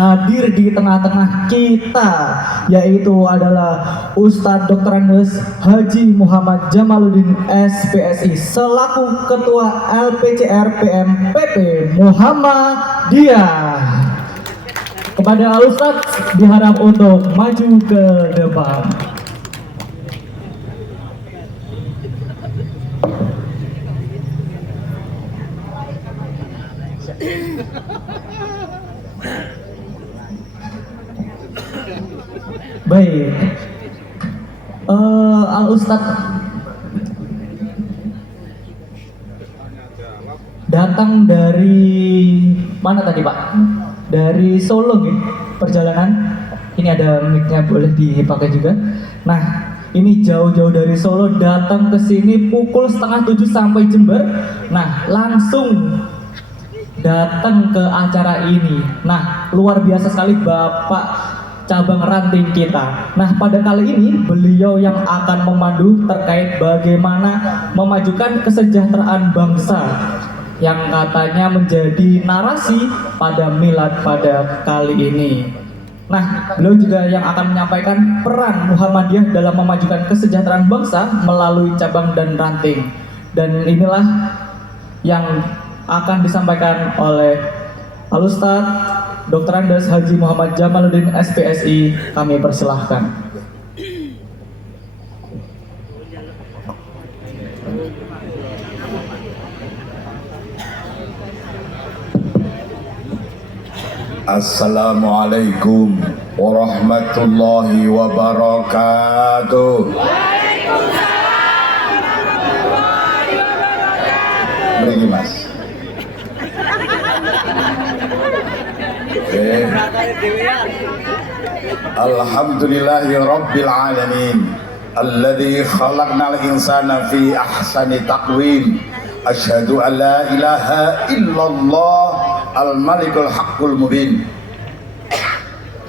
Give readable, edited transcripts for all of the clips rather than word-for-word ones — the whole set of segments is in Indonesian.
Hadir di tengah-tengah kita yaitu adalah Ustadz Dr. Andes Haji Muhammad Jamaluddin SPSI selaku Ketua LPCR PMPP Muhammadiyah. Kepada Ustadz diharap untuk maju ke depan. Baik, Al Ustadz datang dari mana tadi Pak? Dari Solo gitu, perjalanan. Ini ada mic-nya, boleh dipakai juga. Nah, ini jauh-jauh dari Solo datang ke sini pukul 6:30 sampai Jember. Nah, langsung datang ke acara ini. Nah, luar biasa sekali Bapak cabang ranting kita. Nah, pada kali ini beliau yang akan memandu terkait bagaimana memajukan kesejahteraan bangsa yang katanya menjadi narasi pada milad pada kali ini. Nah, beliau juga yang akan menyampaikan peran Muhammadiyah dalam memajukan kesejahteraan bangsa melalui cabang dan ranting. Dan inilah yang akan disampaikan oleh Al Ustadz Dr. Andes Haji Muhammad Jamaluddin SPSI. Kami persilahkan. Assalamualaikum warahmatullahi wabarakatuh. Beri mas. Alhamdulillahi rabbil alamin alladzi khalaqnal insana fi ahsani taqwim. Asyhadu an la ilaha illallah al-malikul haqqul mubin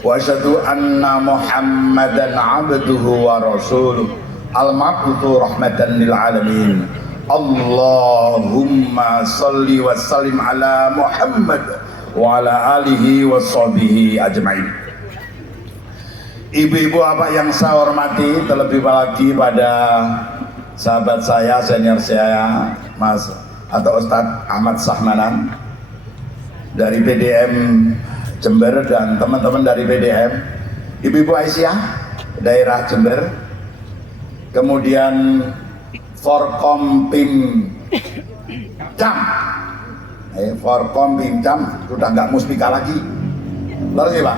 wa asyhadu anna muhammadan abduhu wa rasuluh al-mab'utsu rahmatan lil alamin. Allahumma salli wa sallim ala Muhammad wa ala alihi wa sahbihi ajma'in. Ibu-ibu apa yang saya hormati, terlebih lagi pada sahabat saya, senior saya, Mas atau Ustadz Ahmad Sahmanan dari PDM Jember dan teman-teman dari PDM, Ibu-ibu Aisyah daerah Jember, kemudian Forkom Pim Cam, Forkom Pim Cam sudah nggak Muspika lagi, lalu sih Pak,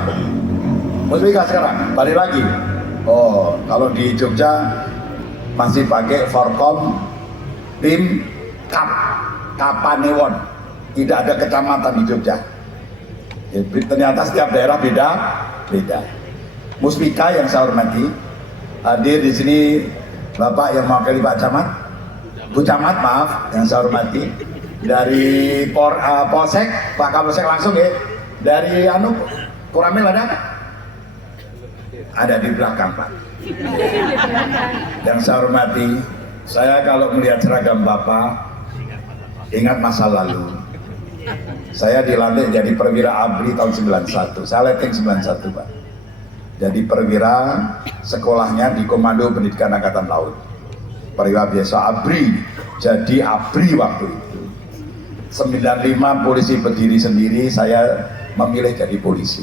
Muspika sekarang balik lagi. Oh, kalau di Jogja masih pakai Forkom Pim Kap Kapanewon, tidak ada kecamatan di Jogja. Ya, ternyata setiap daerah beda. Muspika yang saya hormati, hadir di sini Bapak yang mewakili Pak Camat, Bu Camat maaf, yang saya hormati, dari Polsek, Pak Kapolsek langsung ya, dari Koramil ada di belakang Pak. Yang saya hormati, saya kalau melihat seragam Bapak ingat masa lalu. Saya dilantik jadi perwira ABRI tahun 91, saya letting 91 Pak. Jadi perwira sekolahnya di Komando Pendidikan Angkatan Laut, perwira biasa ABRI, jadi ABRI waktu itu. 95 polisi berdiri sendiri, saya memilih jadi polisi.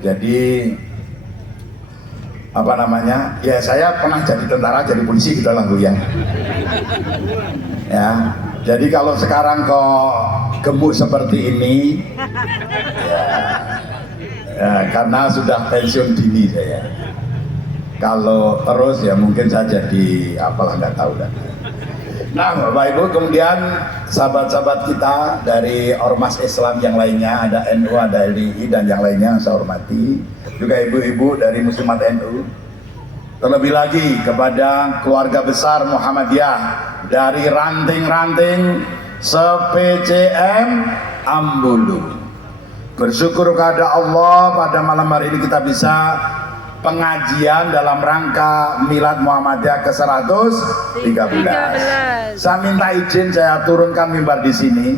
Jadi apa namanya, ya saya pernah jadi tentara, jadi polisi gitu lah Bu ya. Ya, jadi kalau sekarang kok gemuk seperti ini ya, karena sudah pensiun dini saya. Kalau terus ya mungkin saya jadi apalah, nggak tahu dah. Nah Bapak Ibu, kemudian sahabat-sahabat kita dari ormas Islam yang lainnya, ada NU, ada LDI dan yang lainnya yang saya hormati, juga ibu-ibu dari Muslimat NU, terlebih lagi kepada keluarga besar Muhammadiyah dari ranting-ranting se-PCM Ambulu. Bersyukur kepada Allah pada malam hari ini kita bisa pengajian dalam rangka Milad Muhammadiyah ke-113. Saya minta izin saya turunkan mimbar di sini.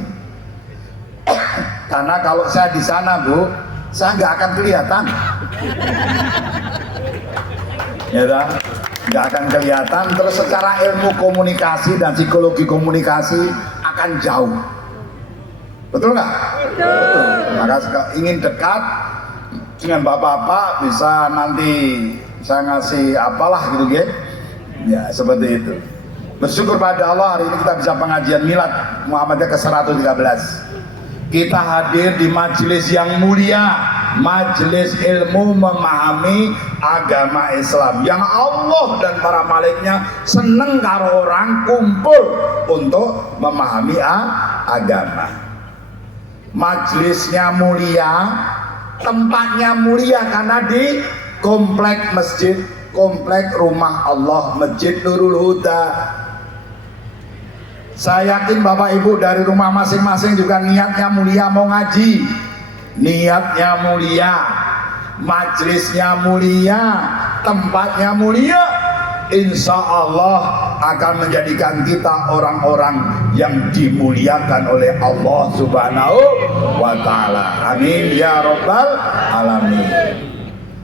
Karena kalau saya di sana Bu, saya nggak akan kelihatan. Ya kan? Nggak akan kelihatan. Terus secara ilmu komunikasi dan psikologi komunikasi akan jauh. Betul nggak? Betul. Maka ingin dekat dengan bapak-bapak bisa nanti saya ngasih apalah gitu ya. Ya seperti itu. Bersyukur pada Allah hari ini kita bisa pengajian milad Muhammadiyah ke-113. Kita hadir di majelis yang mulia, majelis ilmu memahami agama Islam yang Allah dan para malaiknya seneng karo orang kumpul untuk memahami agama. Majelisnya mulia, tempatnya mulia karena di komplek masjid, komplek rumah Allah, Masjid Nurul Huda. Saya yakin Bapak Ibu dari rumah masing-masing juga niatnya mulia mau ngaji, niatnya mulia, majelisnya mulia, tempatnya mulia. Insya Allah akan menjadikan kita orang-orang yang dimuliakan oleh Allah Subhanahu wa Ta'ala. Amin ya Rabbal Alamin.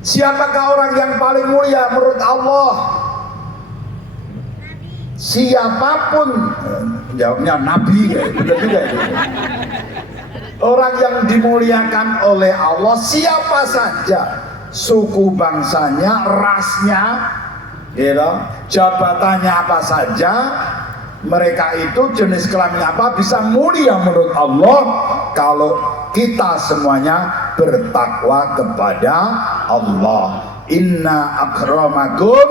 Siapakah orang yang paling mulia menurut Allah? Siapapun, jawabnya Nabi, betul juga itu. Orang yang dimuliakan oleh Allah siapa saja, suku bangsanya, rasnya, jabatannya apa saja, mereka itu jenis kelaminnya apa bisa mulia menurut Allah kalau kita semuanya bertakwa kepada Allah. Inna akramakum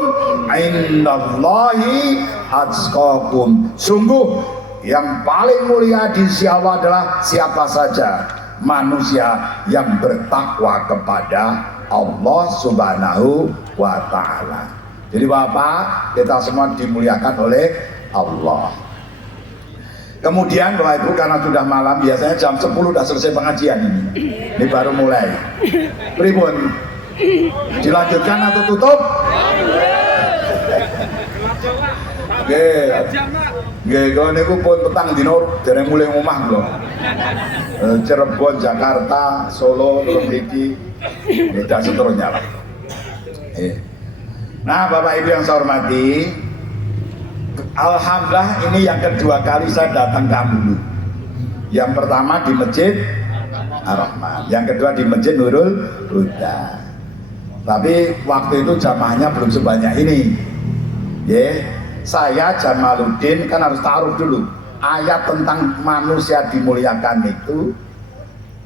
indallahi atqakum. Sungguh yang paling mulia di sisi Allah adalah siapa saja manusia yang bertakwa kepada Allah Subhanahu wa Ta'ala. Jadi Bapak, kita semua dimuliakan oleh Allah. Kemudian Bapak Ibu, karena sudah malam, biasanya jam 10 sudah selesai pengajian ini. Ini baru mulai. Pripun? Dilanjutkan atau tutup? Nggih, kalau niku pun petang dina dereng mulai omah lho. Cirebon, Jakarta, Solo, terus iki dan seterusnya lah. Nah, Bapak Ibu yang saya hormati, alhamdulillah ini yang kedua kali saya datang ke Ambulu. Yang pertama di Masjid Ar-Rahman, yang kedua di Masjid Nurul Huda. Tapi waktu itu jamaahnya belum sebanyak ini. Saya Jamaluddin kan harus taruh dulu. Ayat tentang manusia dimuliakan itu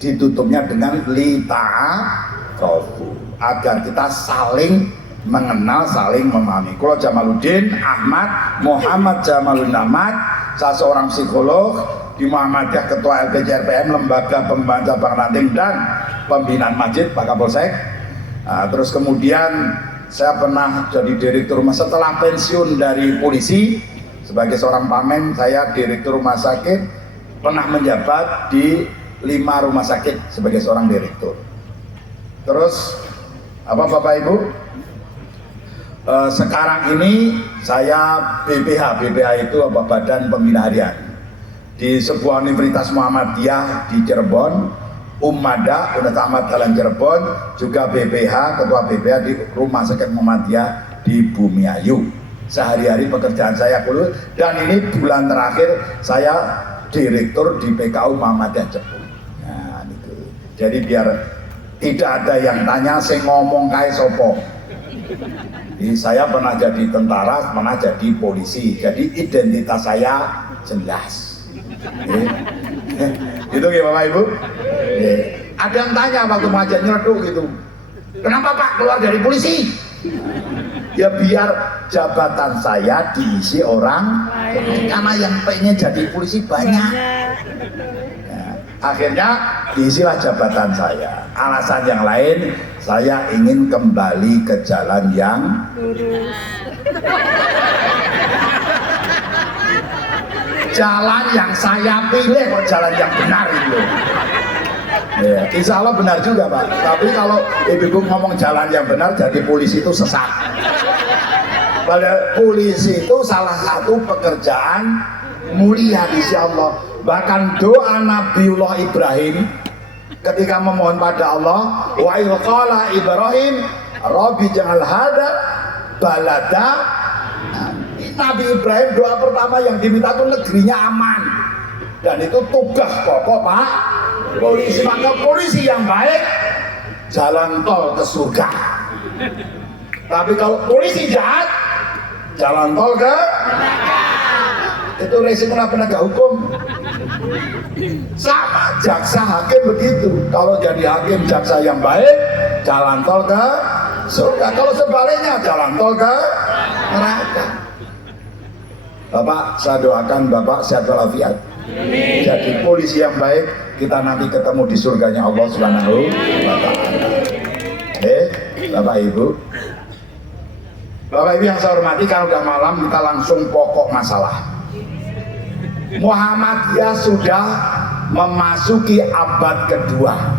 ditutupnya dengan lita'arofu, agar kita saling mengenal, saling memahami. Kalau Jamaluddin Ahmad Muhammad Jamaluddin Ahmad, saya seorang psikolog di Muhammadiyah, ketua LPJRPM, lembaga pembantu Bang Ranting dan pembinaan masjid Pak Kapolsek. Nah, terus kemudian saya pernah jadi direktur rumah setelah pensiun dari polisi sebagai seorang pamen. Saya direktur rumah sakit, pernah menjabat di 5 rumah sakit sebagai seorang direktur. Terus apa Bapak Ibu? Sekarang ini saya BPH itu apa, Badan Pembina Harian di sebuah universitas Muhammadiyah di Cirebon. Ummada, Unit Ahmad Dahlan Cirebon, juga BPH, ketua BPH di Rumah Sakit Muhammadiyah di Bumiayu. Sehari-hari pekerjaan saya dulu, dan ini bulan terakhir saya direktur di PKU Muhammadiyah Cepu. Nah, gitu. Jadi biar tidak ada yang tanya saya ngomong kayak sopo. Jadi saya pernah jadi tentara, pernah jadi polisi, jadi identitas saya jelas. Gitu ya Bapak Ibu. Ada yang tanya waktu pengajian nyeletuk gitu, kenapa Pak keluar dari polisi? Ya biar jabatan saya diisi orang lain, karena yang pengen jadi polisi banyak. Akhirnya diisilah jabatan saya. Alasan yang lain, saya ingin kembali ke jalan yang lurus. Jalan yang saya pilih kok jalan yang benar itu. Ya, insya Allah benar juga Pak. Tapi kalau ibu ngomong jalan yang benar, jadi polisi itu sesat. Padahal polisi itu salah satu pekerjaan mulia di sisi Allah. Bahkan doa Nabiullah Ibrahim ketika memohon pada Allah, wa qala Ibrahim Rabbi ja'al hada balada. Nabi Ibrahim doa pertama yang diminta itu negerinya aman, dan itu tugas pokok Pak polisi. Maka polisi yang baik jalan tol ke surga, tapi kalau polisi jahat jalan tol ke neraka. Itu resikonya penegak hukum. Sama jaksa hakim begitu, kalau jadi hakim jaksa yang baik jalan tol ke surga, kalau sebaliknya jalan tol ke neraka. Bapak, saya doakan Bapak sehat walafiat. Jadi polisi yang baik, kita nanti ketemu di surganya Allah Subhanahu wa Ta'ala. Bapak Ibu, Bapak Ibu yang saya hormati, kalau udah malam kita langsung pokok masalah. Muhammadiyah sudah memasuki abad kedua.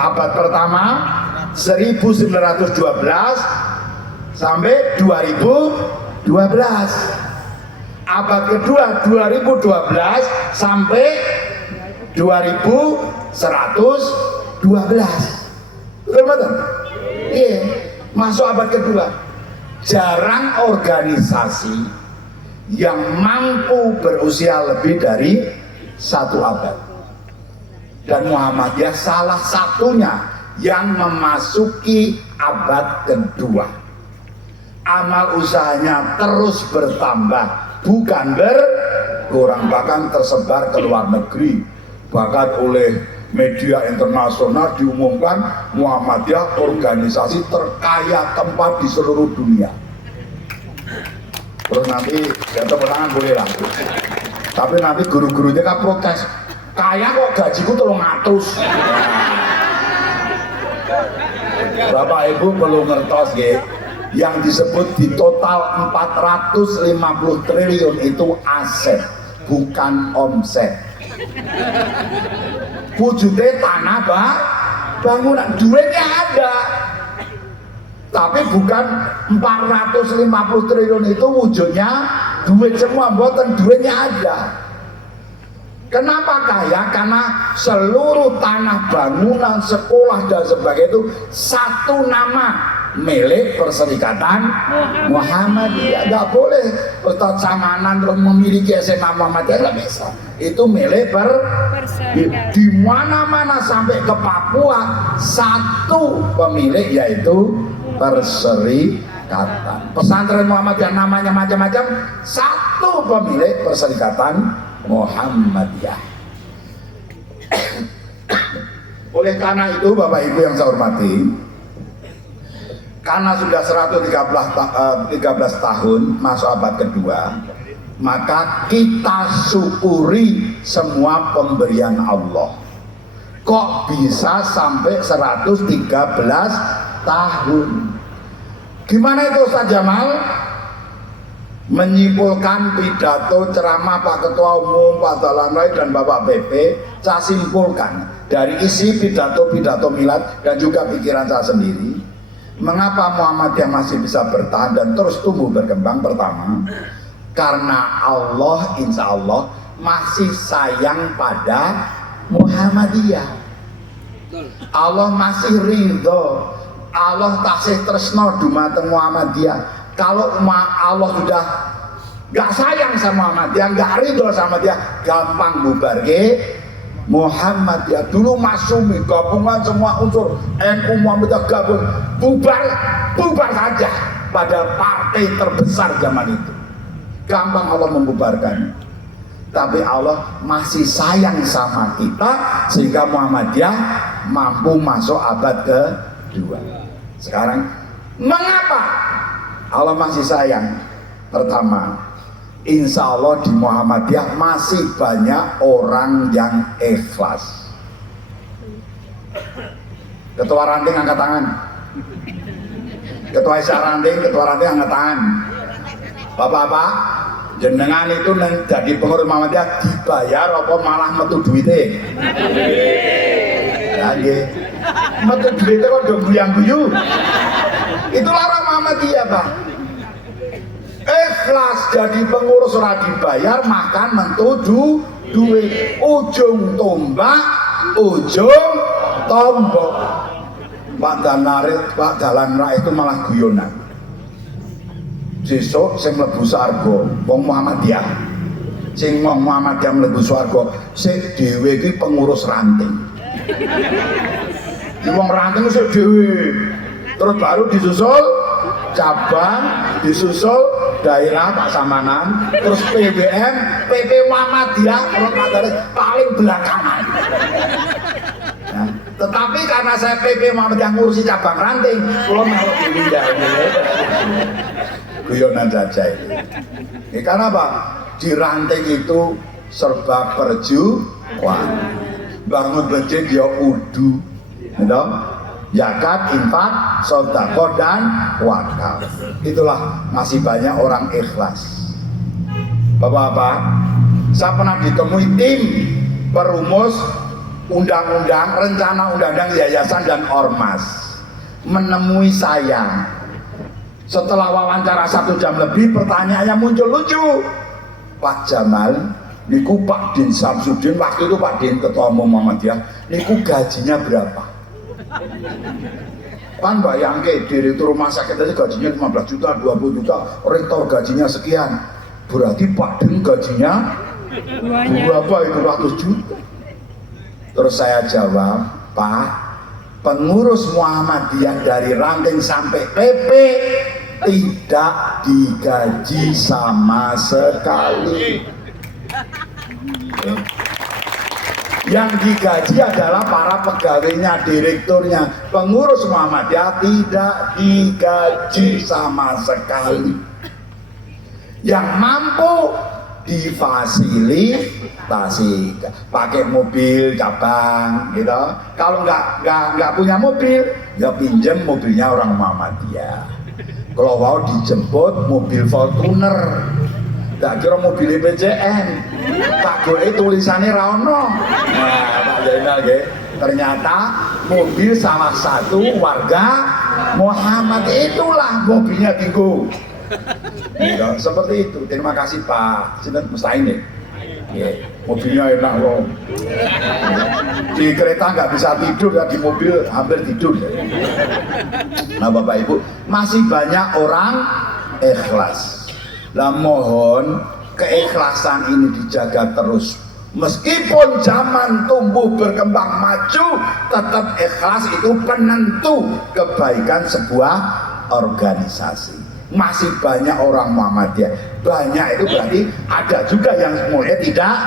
Abad pertama 1912 sampai 2012. Abad kedua 2012 sampai 2112. Betul? Iya, masuk abad kedua. Jarang organisasi yang mampu berusia lebih dari 1 abad. Dan Muhammadiyah salah satunya yang memasuki abad kedua. Amal usahanya terus bertambah, bukan berkurang, bahkan tersebar ke luar negeri. Bahkan oleh media internasional diumumkan Muhammadiyah organisasi terkaya keempat di seluruh dunia. Terus nanti ya tepuk tangan boleh lah, tapi nanti guru-gurunya kan protes, kaya kok gajiku 300. Bapak Ibu perlu ngertos ya, yang disebut di total 450 triliun itu aset, bukan omset. Wujudnya tanah bangunan, duitnya ada, tapi bukan 450 triliun itu wujudnya duit semua, buatan duitnya ada. Kenapa kaya? Karena seluruh tanah bangunan, sekolah dan sebagainya itu satu nama, milik Perserikatan Muhammadiyah. Nggak boleh Ustadz Samanan terus memiliki SMA Muhammadiyah, nggak bisa. Itu milik di mana-mana sampai ke Papua satu pemilik, yaitu Perserikatan. Pesantren Muhammadiyah namanya macam-macam, satu pemilik Perserikatan Muhammadiyah. Oleh karena itu Bapak Ibu yang saya hormati, karena sudah 113 tahun masuk abad kedua, maka kita syukuri semua pemberian Allah. Kok bisa sampai 113 tahun? Gimana itu Ustaz Jamal? Menyimpulkan pidato ceramah Pak Ketua Umum, Pak Dalanwai dan Bapak PP, saya simpulkan dari isi pidato-pidato milad dan juga pikiran saya sendiri. Mengapa Muhammadiyah masih bisa bertahan dan terus tumbuh berkembang? Pertama, karena Allah, insya Allah masih sayang pada Muhammadiyah. Allah masih ridho, Allah tasih tresno dumateng Muhammadiyah. Kalau Allah sudah gak sayang sama Muhammadiyah, gak ridho sama dia, gampang bubar ke Muhammadiyah. Dulu Masyumi gabungan semua unsur NU Muhammadiyah gabung, bubar saja pada partai terbesar zaman itu. Gampang Allah membubarkan. Tapi Allah masih sayang sama kita sehingga Muhammadiyah mampu masuk abad kedua. Sekarang mengapa Allah masih sayang? Pertama, insya Allah di Muhammadiyah masih banyak orang yang ikhlas. Ketua ranting angkat tangan. Ketua isya ranting, ketua ranting angkat tangan. Bapak-bapak, jenengan itu jadi pengurus Muhammadiyah dibayar apa malah metu duitnya? Ya nggih. Metu duitnya kok udah guyang-guyu. Itulah orang Muhammadiyah, Pak. Ikhlas jadi pengurus ora dibayar, makan mentu duit, ujung tombak ujung tombol. Pak Dalan Rak itu malah guyonan. Sesuk sing mlebu swarga wong Muhammadiyah. Sing wong Muhammadiyah mlebu swarga, sik dhewe iki pengurus ranting. Di wong ranting sik dhewe. Terus baru disusul cabang, disusul daerah Pak Samanan, terus PBM, PP Muhammadiyah, terus paling belakangan. Nah, tetapi karena saya PP Muhammadiyah ngurusi cabang ranting, kalau mau dipindah ini, guyonan saja ini. Ya, karena apa? Di ranting itu serba perjuangan. Bangun masjid dia udu, gitu? Zakat, infak, sedekah dan wakaf. Itulah masih banyak orang ikhlas. Bapak-bapak, saya pernah ditemui tim perumus undang-undang, rencana undang-undang yayasan dan ormas menemui saya. Setelah wawancara 1 jam lebih, pertanyaannya muncul lucu. Pak Jamal, niku Pak Din Samsudin, waktu itu Pak Din Ketua Umum Muhammadiyah, niku gajinya berapa? Kan bayangke direktur rumah sakit aja gajinya 15 juta, 20 juta, rektor gajinya sekian. Berarti Pak Din gajinya berapa itu, ratus juta. Terus saya jawab, Pak, pengurus Muhammadiyah dari ranting sampai PP tidak digaji sama sekali. Yang digaji adalah para pegawainya, direkturnya. Pengurus Muhammadiyah tidak digaji sama sekali. Yang mampu difasilitasi, pakai mobil cabang, gitu. Kalau nggak punya mobil, ya pinjem mobilnya orang Muhammadiyah. Kalau mau dijemput mobil Fortuner. Tak kira mobil PCN, tak boleh tulisannya Rano. Nah, Pak Zainal, ternyata mobil salah satu warga Muhammad, itulah mobilnya Tigo. Ya, seperti itu. Terima kasih Pak Sinten Mustain. Ya, mobilnya enak loh. Di kereta nggak bisa tidur, ya di mobil hampir tidur. Nah Bapak Ibu, masih banyak orang ikhlas. Lah mohon keikhlasan ini dijaga terus. Meskipun zaman tumbuh berkembang maju, tetap ikhlas itu penentu kebaikan sebuah organisasi. Masih banyak orang Muhammadiyah. Banyak itu berarti ada juga yang mulai tidak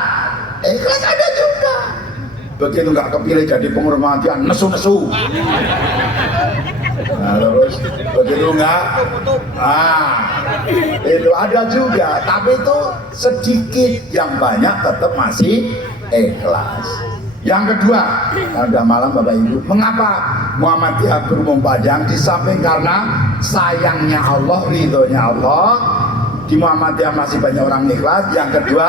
ikhlas, ada juga. Begitu nggak kepilih jadi pengurus Muhammadiyah, nesu-nesu. Nah, terus begitu nggak, itu ada juga, tapi itu sedikit, yang banyak tetap masih ikhlas. Yang kedua, pada malam Bapak Ibu, mengapa Muhammadiyah berumur panjang? Di samping karena sayangnya Allah, ridhonya Allah, di Muhammadiyah masih banyak orang ikhlas. Yang kedua,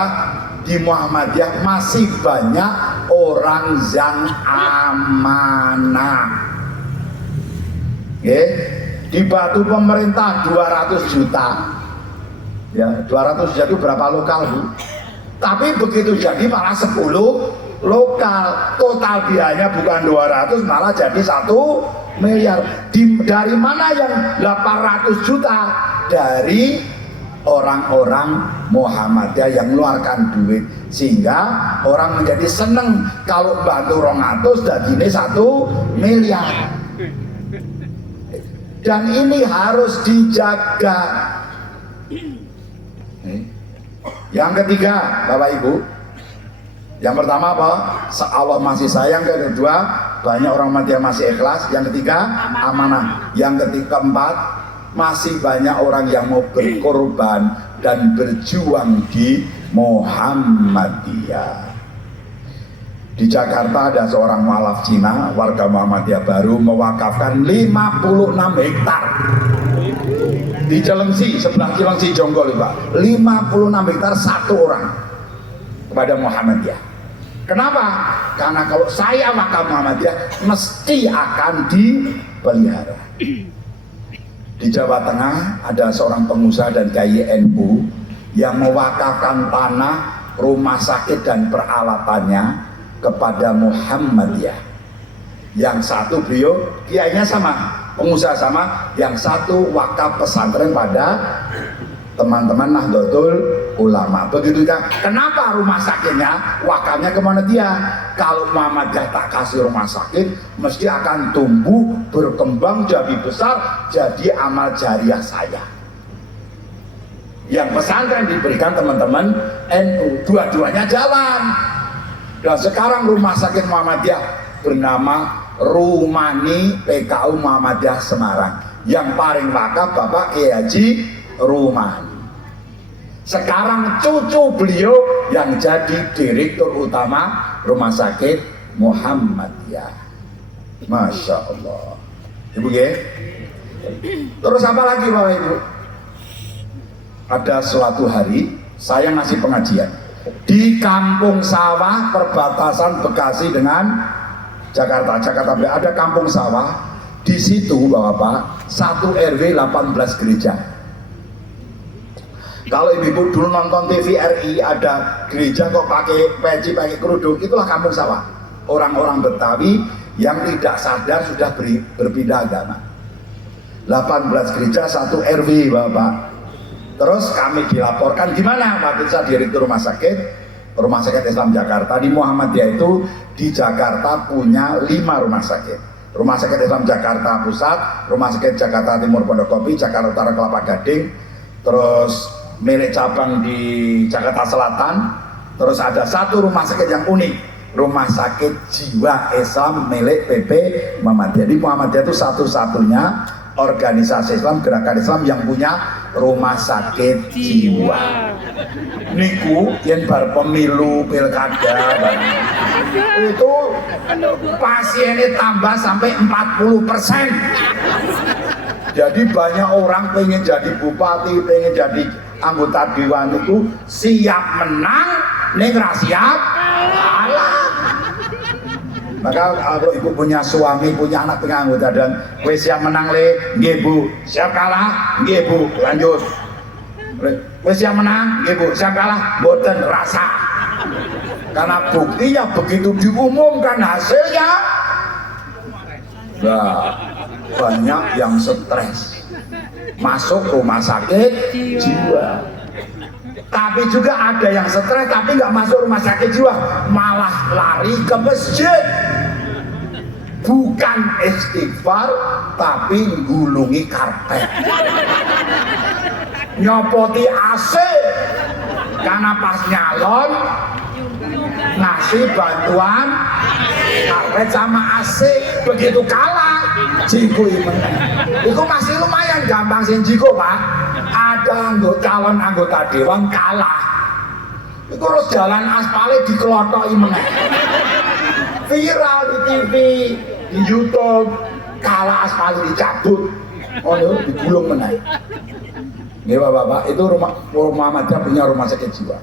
di Muhammadiyah masih banyak orang yang amanah. Dibantu pemerintah 200 juta, ya 200 juta itu berapa lokal Bu? Tapi begitu jadi malah 10 lokal, total biayanya bukan 200 malah jadi 1 miliar. Dari mana yang 800 juta? Dari orang-orang Muhammadiyah yang mengeluarkan duit, sehingga orang menjadi seneng kalau bantu 200 dan ini 1 miliar. Dan ini harus dijaga. Yang ketiga, Bapak Ibu, yang pertama apa? Allah masih sayang. Yang kedua, banyak orang Muhammadiyah masih ikhlas. Yang ketiga, amanah. Yang ketiga, keempat, masih banyak orang yang mau berkorban dan berjuang di Muhammadiyah. Di Jakarta ada seorang mualaf Cina, warga Muhammadiyah baru, mewakafkan 56 hektar di Cilengsi, sebelah Cilengsi Jonggol Pak. 56 hektar satu orang kepada Muhammadiyah. Kenapa? Karena kalau saya wakaf Muhammadiyah mesti akan dipelihara. Di Jawa Tengah ada seorang pengusaha dan kiai NU yang mewakafkan tanah, rumah sakit dan peralatannya kepada Muhammadiyah. Yang satu beliau kiainya sama, pengusaha sama, yang satu wakaf pesantren pada teman-teman Nahdlatul Ulama. Begitu kan? Kenapa rumah sakitnya wakafnya kemana dia? Kalau Muhammadiyah tak kasih rumah sakit, mesti akan tumbuh, berkembang, jadi besar, jadi amal jariah saya. Yang pesantren diberikan teman-teman NU, dua-duanya jalan. Dan sekarang rumah sakit Muhammadiyah bernama Rumani PKU Muhammadiyah Semarang. Yang paling wakaf Bapak Kiai Haji Rumani. Sekarang cucu beliau yang jadi direktur utama rumah sakit Muhammadiyah. Masya Allah. Ibu ya. Terus apa lagi Bapak Ibu? Ada suatu hari saya ngasih pengajian di kampung sawah perbatasan Bekasi dengan Jakarta. Ada kampung sawah di situ Bapak, 1 RW 18 gereja. Kalau ibu-ibu dulu nonton TVRI ada gereja kok pakai peci, pakai kerudung, itulah kampung sawah. Orang-orang Betawi yang tidak sadar sudah berpindah agama. 18 gereja 1 RW Bapak. Terus kami dilaporkan gimana waktu saya direktur rumah sakit Islam Jakarta. Di Muhammadiyah itu di Jakarta punya 5 rumah sakit. Rumah sakit Islam Jakarta Pusat, rumah sakit Jakarta Timur Pondokopi, Jakarta Utara Kelapa Gading, terus milik cabang di Jakarta Selatan. Terus ada satu rumah sakit yang unik, rumah sakit jiwa Islam milik PP Muhammadiyah. Di Muhammadiyah itu satu-satunya organisasi Islam, gerakan Islam yang punya rumah sakit jiwa. Niku yang bar pemilu pilkada itu pasiennya tambah sampai 40%. Jadi banyak orang pengen jadi bupati, pengen jadi anggota dewan itu siap menang, nih siap kalah. Maka kalau ibu punya suami, punya anak, punya anggota dan gue siap menang le, nggih Bu, siap kalah, nggih Bu, lanjut. Gue siap menang, nggih Bu, siap kalah, boten rasa. Karena buktinya begitu diumumkan hasilnya, nah, banyak yang stres, masuk rumah sakit jiwa. Tapi juga ada yang stres tapi nggak masuk rumah sakit jiwa, malah lari ke masjid. Bukan istighfar tapi gulungi karpet, nyopoti AC karena pas nyalon ngasih bantuan karpet sama AC. Begitu kalah jigo itu masih lumayan gampang sih jigo Pak. Ada calon anggota dewan kalah itu terus jalan aspalnya dikelotoki meneh, viral di TV, di YouTube, kalah aspalnya dicabut, digulung meneh. Nih Bapak-bapak, itu rumah Muhammadiyah punya rumah sakit jiwa.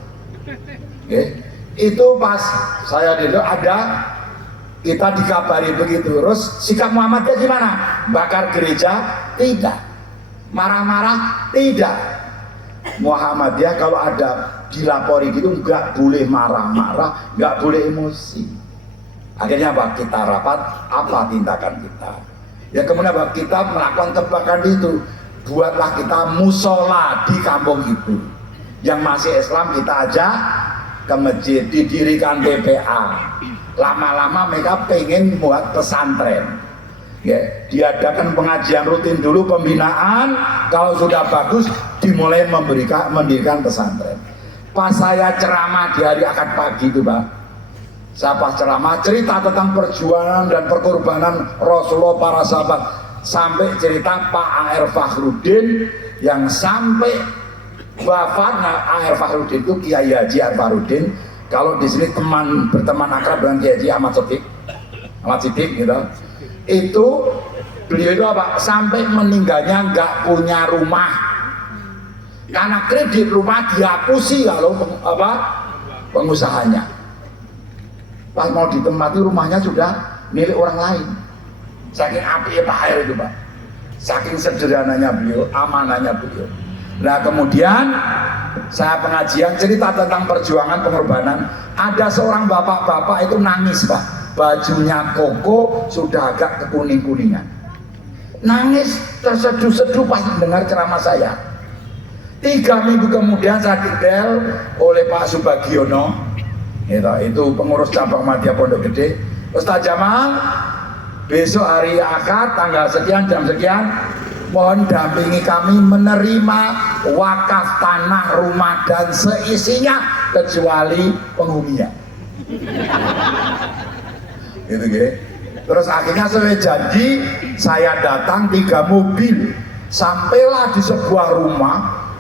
Itu pas saya di situ ada, kita dikabari begitu. Terus sikap Muhammadiyah gimana? Bakar gereja? Tidak. Marah-marah? Tidak. Muhammadiyah kalau ada dilapori gitu nggak boleh marah-marah, nggak boleh emosi. Akhirnya Pak, kita rapat apa tindakan kita. Ya kemudian Pak, kita melakukan tebakan itu. Buatlah kita musola di kampung itu. Yang masih Islam kita ajak ke masjid, didirikan TPA. Lama-lama mereka pengen buat pesantren. Ya, diadakan pengajian rutin dulu, pembinaan, kalau sudah bagus dimulai mendirikan pesantren. Pas saya ceramah di hari Akad pagi itu Pak, saya pas ceramah cerita tentang perjuangan dan perkorbanan Rasulullah, para sahabat, sampai cerita Pak A.R. Fakhruddin yang sampai wafatnya. A.R. Fakhruddin itu Kiai Haji A.R. Fakhruddin, kalau di sini berteman akrab dengan Kiai Haji Ahmad Siddiq gitu. Itu beliau itu apa? Sampai meninggalnya nggak punya rumah karena kredit rumah dihapusi kalau pengusahanya. Pas mau ditempati rumahnya sudah milik orang lain. Saking api Pak Air itu Pak, saking sederhananya beliau, amanahnya beliau. Nah kemudian saya pengajian cerita tentang perjuangan pengorbanan. Ada seorang bapak-bapak itu nangis Pak, bajunya koko sudah agak kekuning-kuningan, nangis terseduh-seduh pas mendengar ceramah saya. 3 minggu kemudian saya didel oleh Pak Subagiono, itu pengurus cabang Madya Pondok Gede. Ustaz Jamal, besok hari Akad tanggal sekian jam sekian, mohon dampingi kami menerima wakaf tanah, rumah dan seisinya kecuali penghuninya. Gitu gitu. Terus akhirnya saya janji, saya datang 3 mobil, sampailah di sebuah rumah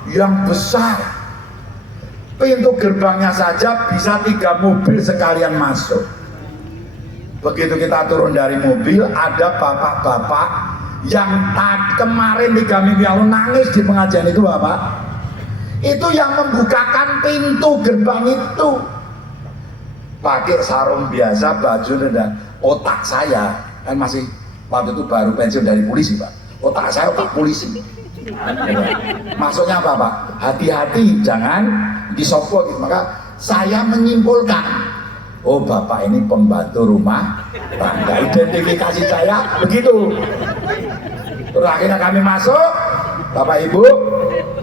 yang besar. Pintu gerbangnya saja bisa 3 mobil sekalian masuk. Begitu kita turun dari mobil, ada bapak-bapak yang kemarin 3 minggu lalu nangis di pengajian itu Bapak. Itu yang membukakan pintu gerbang itu. Pakai sarung biasa, baju rendah. Otak saya kan masih waktu itu baru pensiun dari polisi Pak. Otak saya otak polisi. Maksudnya apa Pak? Hati-hati jangan disopot gitu. Maka saya menyimpulkan, oh Bapak ini pembantu rumah tangga. Identifikasi saya begitu. Terus akhirnya kami masuk, Bapak Ibu,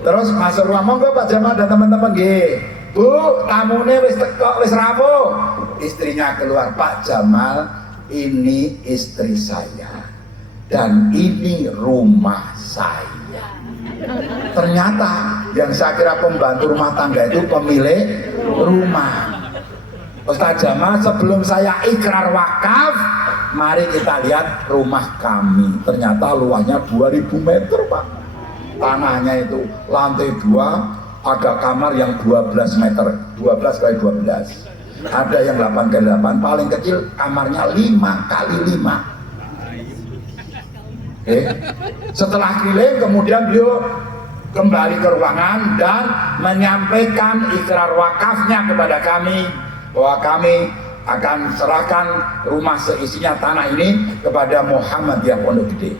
terus masuk ruang, monggo Pak Jamal dan teman-teman nggih. Bu, tamune wis teko, wis rawuh. Istrinya keluar, Pak Jamal, ini istri saya dan ini rumah saya. Ternyata yang saya kira pembantu rumah tangga itu pemilik rumah. Ustaz Jamal, sebelum saya ikrar wakaf, mari kita lihat rumah kami. Ternyata luasnya 2000 meter Pak. Tanahnya itu lantai 2, ada kamar yang 12 meter, 12 kali 12. Ada yang 8 kali 8, paling kecil kamarnya 5 kali 5. Setelah keliling kemudian beliau kembali ke ruangan dan menyampaikan ikrar wakafnya kepada kami, bahwa kami akan serahkan rumah seisinya tanah ini kepada Muhammadiyah Pondok Gede.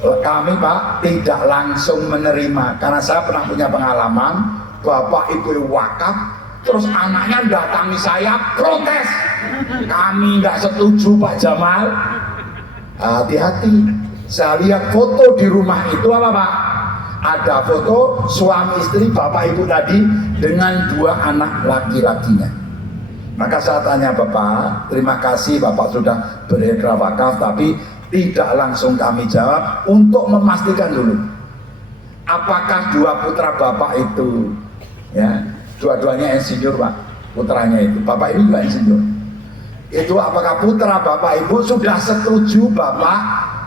Kami Pak tidak langsung menerima karena saya pernah punya pengalaman, bapak ibu wakaf terus anaknya datangi saya protes, kami nggak setuju Pak Jamal. Hati-hati, saya lihat foto di rumah itu apa Pak? Ada foto suami istri bapak ibu tadi dengan 2 anak laki-lakinya. Maka saya tanya Bapak, terima kasih Bapak sudah beredar wakaf, tapi tidak langsung kami jawab untuk memastikan dulu apakah 2 putra Bapak itu, ya, dua-duanya insinyur Pak, putranya itu, Bapak ini juga insinyur. Itu apakah putra Bapak Ibu sudah setuju Bapak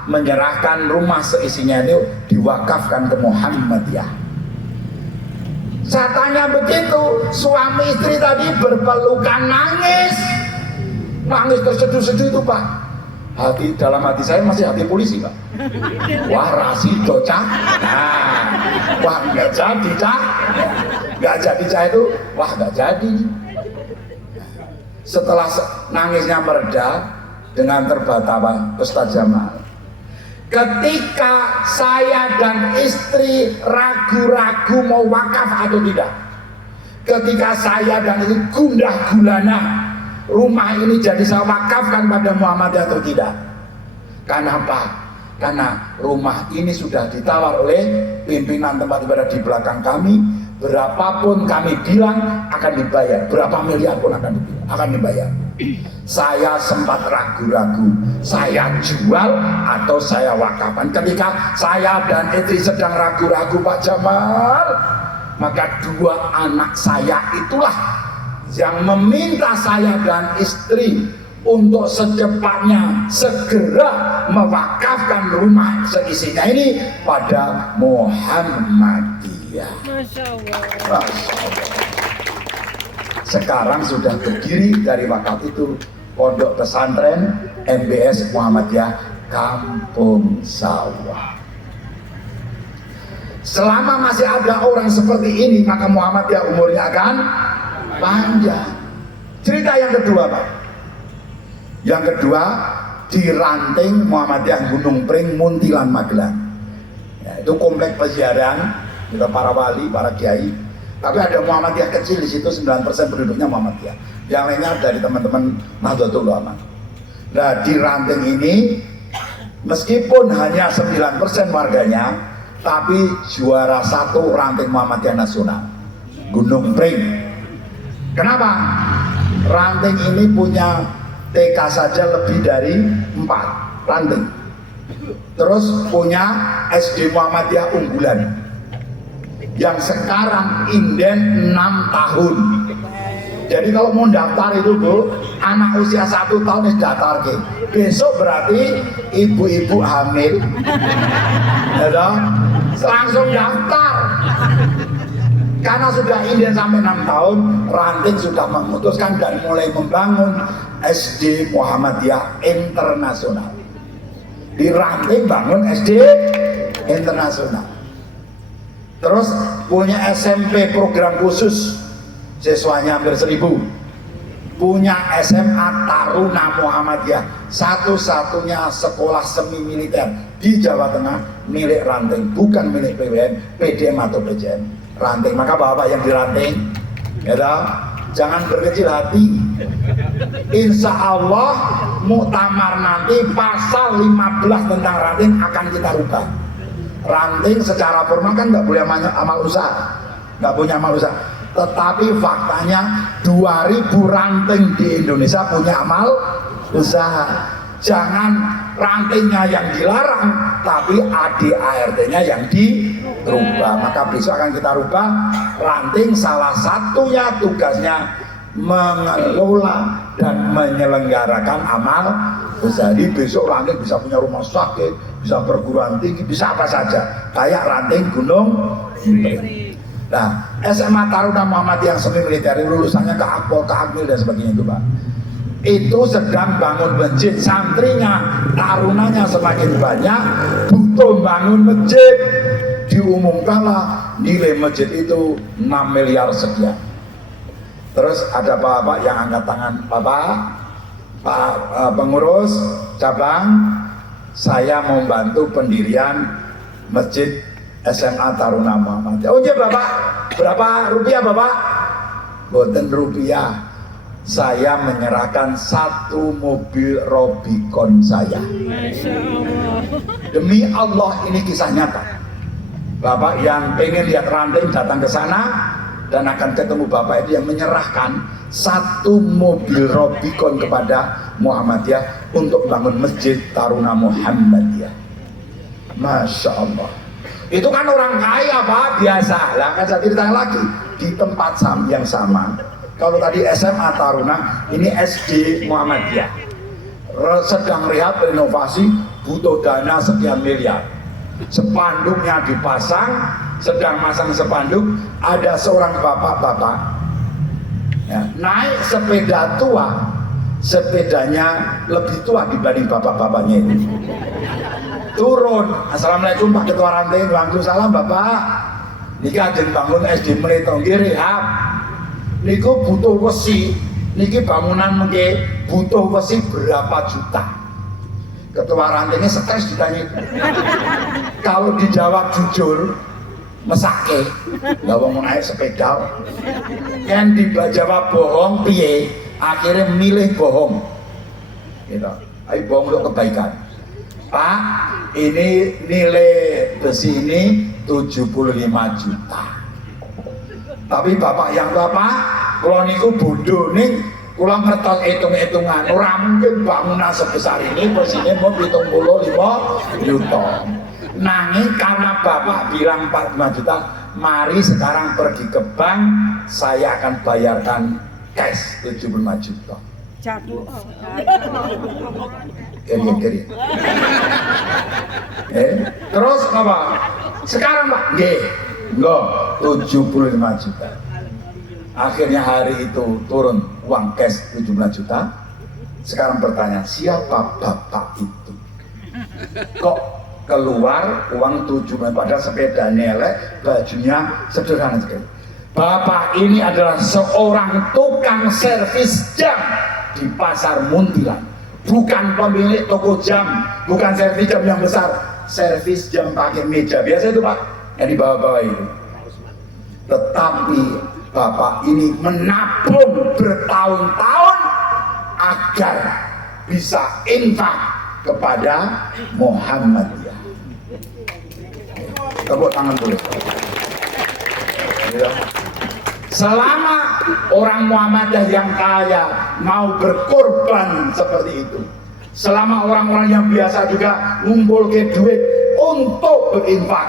menyerahkan rumah seisinya itu diwakafkan ke Muhammadiyah? Saya tanya begitu, suami istri tadi berpelukan nangis terseduh-seduh itu Pak. Hati, dalam hati saya masih hati polisi Pak. Wah Rasido Cak, wah nggak jadi Cak, nggak jadi Cak itu, wah nggak jadi. Setelah nangisnya mereda dengan terbawa Ustaz Jamal, ketika saya dan istri ragu-ragu mau wakaf atau tidak, ketika saya dan istri gundah gulana rumah ini jadi saya wakafkan pada Muhammadiyah atau tidak. Kenapa? Karena rumah ini sudah ditawar oleh pimpinan tempat ibadah di belakang kami. Berapapun kami bilang akan dibayar, berapa miliar pun akan dibayar. Saya sempat ragu-ragu, saya jual atau saya wakafkan. Ketika saya dan istri sedang ragu-ragu Pak Jamal, maka 2 anak saya itulah yang meminta saya dan istri untuk secepatnya segera mewakafkan rumah seisinya ini pada Muhammadiyah. Masya Allah. Sekarang sudah berdiri dari wakaf itu pondok pesantren MBS Muhammadiyah Kampung Sawah. Selama masih ada orang seperti ini, maka Muhammadiyah umurnya akan panjang. Cerita yang kedua Pak, yang kedua di ranting Muhammadiyah Gunung Pring Muntilan Magelang, ya, itu komplek peziarahan kita para wali, para kiai. Tapi ada Muhammadiyah kecil di situ, 9% penduduknya Muhammadiyah. Yang lainnya dari teman-teman Nahdlatul Ulama. Nah, di Ranting ini meskipun hanya 9% warganya, tapi juara 1 Ranting Muhammadiyah Nasional, Gunung Pring. Kenapa? Ranting ini punya TK saja lebih dari 4 Ranting. Terus punya SD Muhammadiyah unggulan yang sekarang inden 6 tahun. Jadi kalau mau daftar itu Bu, anak usia 1 tahun ini daftar ke. Besok berarti ibu-ibu hamil, ya, langsung daftar. Karena sudah inden sampai 6 tahun, Ranting sudah memutuskan dan mulai membangun SD Muhammadiyah Internasional. Di Ranting bangun SD Internasional. Terus punya SMP program khusus, siswanya hampir 1000. Punya SMA Taruna Muhammadiyah, satu-satunya sekolah semi militer di Jawa Tengah milik Ranting, bukan milik PWN, PDM atau PJM. Ranting. Maka bapak yang di Ranting, ya toh, jangan berkecil hati. Insya Allah muktamar nanti pasal 15 tentang Ranting akan kita rubah. Ranting secara formal kan nggak boleh amal usaha, nggak punya amal usaha. Tetapi faktanya 2000 ranting di Indonesia punya amal usaha. Jangan rantingnya yang dilarang, tapi ADART-nya yang dirubah. Maka besok akan kita rubah. Ranting salah satunya tugasnya mengelola dan menyelenggarakan amal usaha. Jadi besok Ranting bisa punya rumah sakit, bisa perguruan tinggi, bisa apa saja. Kayak Ranting Gunung Pring. Nah, SMA Taruna Muhammadiyah yang semi militer lulusannya ke Akpol, ke Akmil dan sebagainya itu Pak. Itu sedang bangun masjid, santrinya, tarunanya semakin banyak, butuh bangun masjid. Diumumkanlah nilai masjid itu 6 miliar sekian. Terus ada bapak yang angkat tangan, Bapak, Pak pengurus cabang, saya mau bantu pendirian masjid SMA Taruna Muhammadiyah. Oh iya Bapak, berapa rupiah Bapak? Boten rupiah, saya menyerahkan 1 mobil Robicon saya. Demi Allah, ini kisah nyata. Bapak yang pengen lihat Ranting datang ke sana dan akan ketemu Bapak itu yang menyerahkan 1 mobil Robicon kepada Muhammadiyah untuk bangun masjid Taruna Muhammadiyah. Masya Allah. Itu kan orang kaya Pak, biasa lah. Kan saya ceritakan lagi di tempat yang sama. Kalau tadi SMA Taruna, ini SD Muhammadiyah sedang rehab renovasi, butuh dana sekian miliar. Spanduknya dipasang, sedang masang spanduk, ada seorang bapak-bapak ya, naik sepeda tua, sepedanya lebih tua dibanding bapak-bapaknya itu. Turun, assalamualaikum Pak Ketua Ranting, waalaikumsalam Bapak. Niki ajeng bangun SD Meleto nggih rehab. Niku butuh wesi, niki bangunan mengke butuh wesi berapa juta. Ketua Rantingnya stres ditanya. Kalau dijawab jujur, mesake, nggak mau naik sepeda. Yang dijawab bohong, piye? Akhirnya milih bohong. Gitu. Ayo bohong untuk kebaikan. Pak, ini nilai besi ini 75 juta. Tapi Bapak yang Bapak, kalau niku bodoh nih, kalau ngertos hitung-hitungan, orang mungkin bangunan sebesar ini besinya mau 75 juta. Nangis karena Bapak bilang 45 juta, mari sekarang pergi ke bank, saya akan bayarkan cash 75 juta. Kiri. Terus apa? Sekarang Pak, enggak 75 juta. Akhirnya hari itu turun uang cash 17 juta. Sekarang pertanyaan, siapa Bapak itu? Kok keluar uang 7 padahal sepeda nelek, bajunya sederhana sekali. Bapak ini adalah seorang tukang servis jam di Pasar Muntilan, bukan pemilik toko jam, bukan servis jam yang besar, servis jam pakai meja biasa itu Pak, yang di bawah-bawah itu. Tetapi Bapak ini menabung bertahun-tahun agar bisa infak kepada Muhammadiyah. Tepuk tangan boleh. Ya. Selama orang Muhammadiyah yang kaya mau berkorban seperti itu, selama orang-orang yang biasa juga ngumpul ke duit untuk berinfak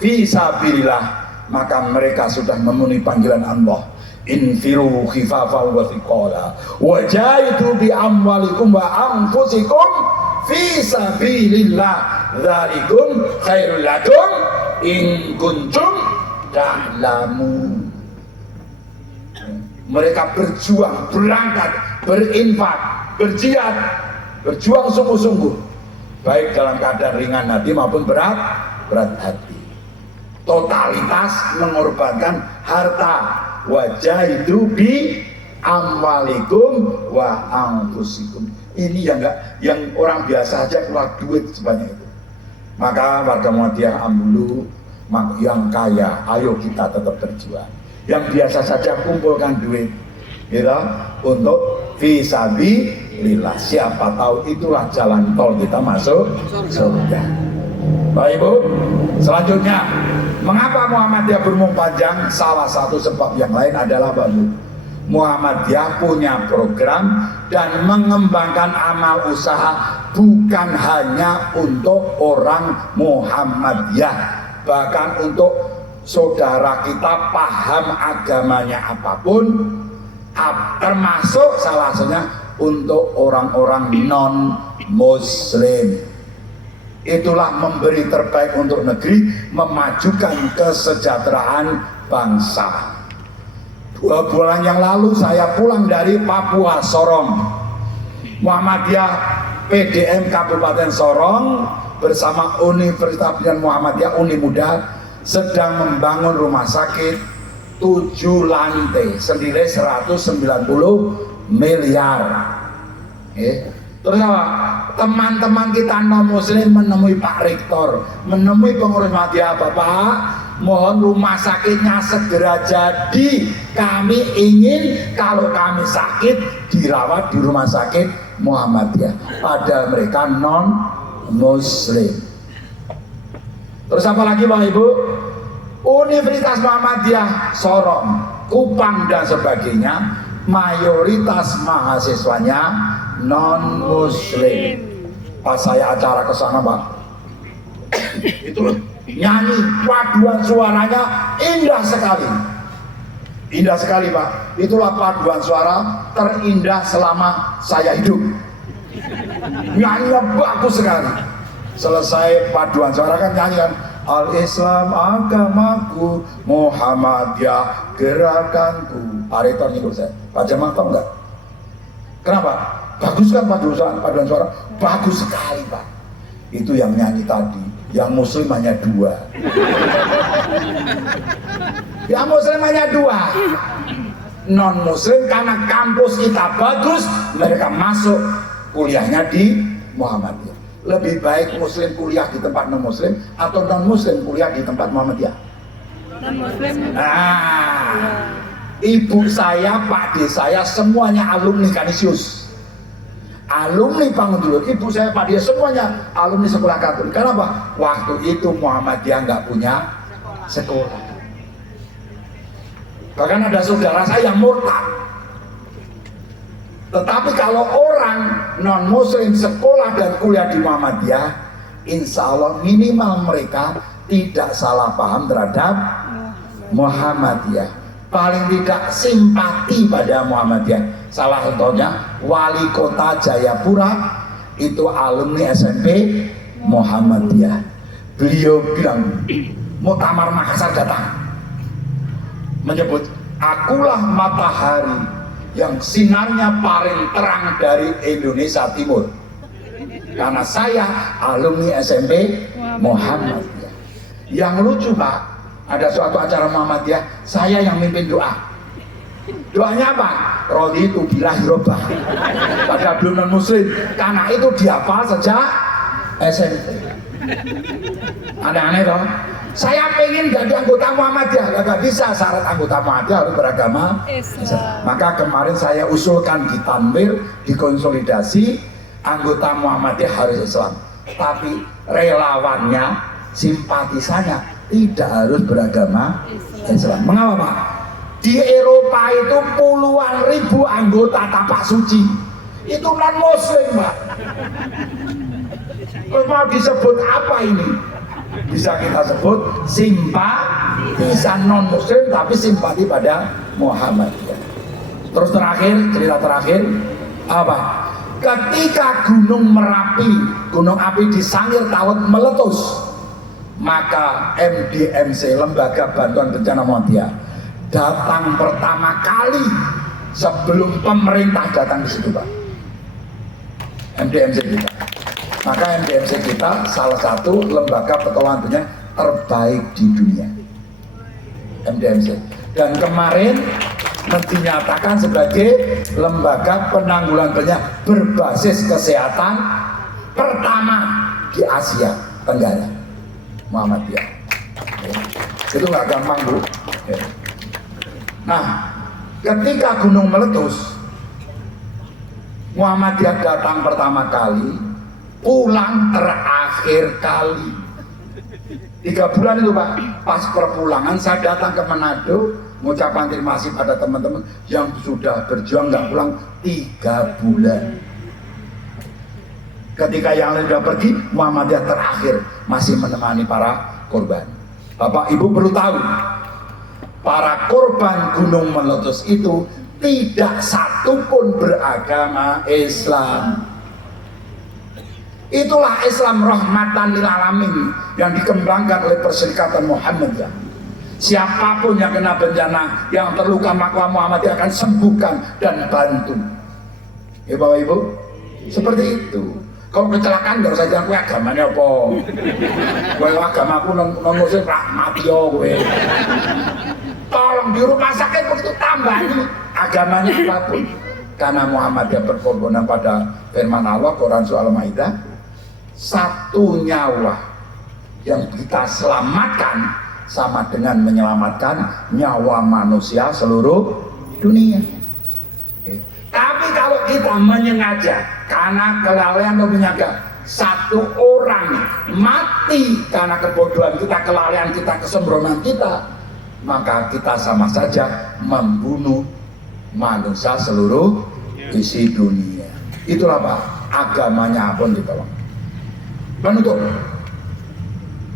fisabilillah, maka mereka sudah memenuhi panggilan Allah. Infiru khifafan wa thiqala wajahidu bi amwalikum wa anfusikum fisabilillah dzalikum khairul lakum in kuntum ta'lamun. Mereka berjuang, berangkat, berinfak, berjihad, berjuang sungguh-sungguh, baik dalam keadaan ringan hati maupun berat hati. Totalitas mengorbankan harta. Wajahidu bi amwalikum wa anfusikum. Ini yang orang biasa aja keluar duit sebanyak itu. Maka warga Muhammadiyah Ambulu, yang kaya, ayo kita tetap berjuang. Yang biasa saja kumpulkan duit, gitu, untuk fisabilillah. Siapa tahu itulah jalan tol kita masuk surga. Baik Ibu, selanjutnya, mengapa Muhammadiyah berumur panjang? Salah satu sebab yang lain adalah Bapak, Muhammadiyah punya program dan mengembangkan amal usaha bukan hanya untuk orang Muhammadiyah, bahkan untuk saudara kita paham agamanya apapun, termasuk salah satunya untuk orang-orang non-muslim. Itulah memberi terbaik untuk negeri, memajukan kesejahteraan bangsa. 2 bulan yang lalu saya pulang dari Papua, Sorong. Muhammadiyah PDM Kabupaten Sorong bersama Universitas Pendidikan Muhammadiyah Unimuda sedang membangun rumah sakit 7 lantai senilai 190 miliar. Terus apa? Teman-teman kita non-muslim menemui Pak Rektor, menemui pengurus Muhammadiyah, Bapak, mohon rumah sakitnya segera jadi. Kami ingin kalau kami sakit dirawat di rumah sakit Muhammadiyah. Padahal mereka non-muslim. Terus apa lagi Pak Ibu? Universitas Muhammadiyah Sorong, Kupang dan sebagainya, mayoritas mahasiswanya non-muslim. Pas saya acara ke sana Pak, itu nyanyi, paduan suaranya indah sekali. Indah sekali Pak. Itulah paduan suara terindah selama saya hidup. Nyanyinya bagus sekali. Selesai paduan suara kan nyanyi kan, Al-Islam agamaku, Muhammadiyah gerakanku. Pak Rektor nyuruh saya, Pak Jamal tahu nggak? Kenapa? Bagus kan paduan suara? Bagus sekali Pak. Itu yang nyanyi tadi, yang muslim hanya 2. Yang muslim hanya 2. Non muslim karena kampus kita bagus, mereka masuk kuliahnya di Muhammadiyah. Lebih baik muslim kuliah di tempat non muslim atau non muslim kuliah di tempat Muhammadiyah? Non muslim. Nah, ibu saya, Pak D saya semuanya alumni Kanisius, alumni Pangudulur. Ibu saya, Pak D semuanya alumni sekolah Katolik. Kenapa? Waktu itu Muhammadiyah nggak punya sekolah. Bahkan ada saudara saya yang murtad. Tetapi kalau orang non muslim sekolah dan kuliah di Muhammadiyah, insya Allah minimal mereka tidak salah paham terhadap Muhammadiyah, paling tidak simpati pada Muhammadiyah. Salah satunya wali kota Jayapura itu alumni SMP Muhammadiyah. Beliau bilang, Muktamar Makassar datang, menyebut, akulah matahari yang sinarnya paling terang dari Indonesia Timur. Karena saya alumni SMP Muhammadiyah. Yang lucu Pak, ada suatu acara Muhammadiyah, saya yang mimpin doa. Doanya apa? Raditu billahi robba. Padahal belum non muslim, karena itu dihafal sejak SMP. Aneh-aneh toh. Saya pengen jadi anggota Muhammadiyah, gak bisa, syarat anggota Muhammadiyah harus beragama Islam. Maka kemarin saya usulkan di Tanwir, dikonsolidasi, anggota Muhammadiyah harus Islam. Tapi relawannya, simpatisannya tidak harus beragama Islam. Mengapa Pak? Di Eropa itu puluhan ribu anggota tapak suci itu non muslim Pak. Mau disebut apa ini? Bisa kita sebut simpatisan non muslim tapi simpati pada Muhammadiyah. Terus terakhir, cerita terakhir apa? Ketika Gunung Merapi, gunung api di Sangir Tawet meletus, maka MDMC, Lembaga Bantuan Bencana Muhammadiyah, datang pertama kali sebelum pemerintah datang di situ Pak. MDMC kita. Maka MDMC kita salah satu lembaga pertolongan bencana terbaik di dunia. MDMC. Dan kemarin dinyatakan sebagai lembaga penanggulangan bencana berbasis kesehatan pertama di Asia Tenggara. Muhammadiyah. Itu nggak gampang Bu. Nah, ketika gunung meletus, Muhammadiyah datang pertama kali, pulang terakhir kali. 3 bulan itu Pak, pas perpulangan saya datang ke Manado, mengucapkan terima kasih pada teman-teman yang sudah berjuang nggak pulang 3 bulan. Ketika yang lain sudah pergi, Muhammadiyah terakhir masih menemani para korban. Bapak Ibu perlu tahu, para korban gunung meletus itu tidak satu pun beragama Islam. Itulah Islam rahmatan lil alamin yang dikembangkan oleh Perserikatan Muhammadiyah. Siapapun yang kena bencana, yang terluka, maka Muhammadiyah akan sembuhkan dan bantu. Ya Bapak Ibu, seperti itu. Kalau kecelakaan gak usah jangan kowe agamanya apa. Kowe agamaku non muslim mati yo kowe. Tolong di rumah sakit begitu tambah agamanya apapun. Karena Muhammadiyah berkorban pada firman Allah Quran surah Al-Maidah, satu nyawa yang kita selamatkan sama dengan menyelamatkan nyawa manusia seluruh dunia. Tapi kalau kita menyengaja karena kelalaian atau menyengaja satu orang mati karena kebodohan kita, kelalaian kita, kesembronan kita, maka kita sama saja membunuh manusia seluruh isi dunia. Itulah Pak, agamanya pun ditolong.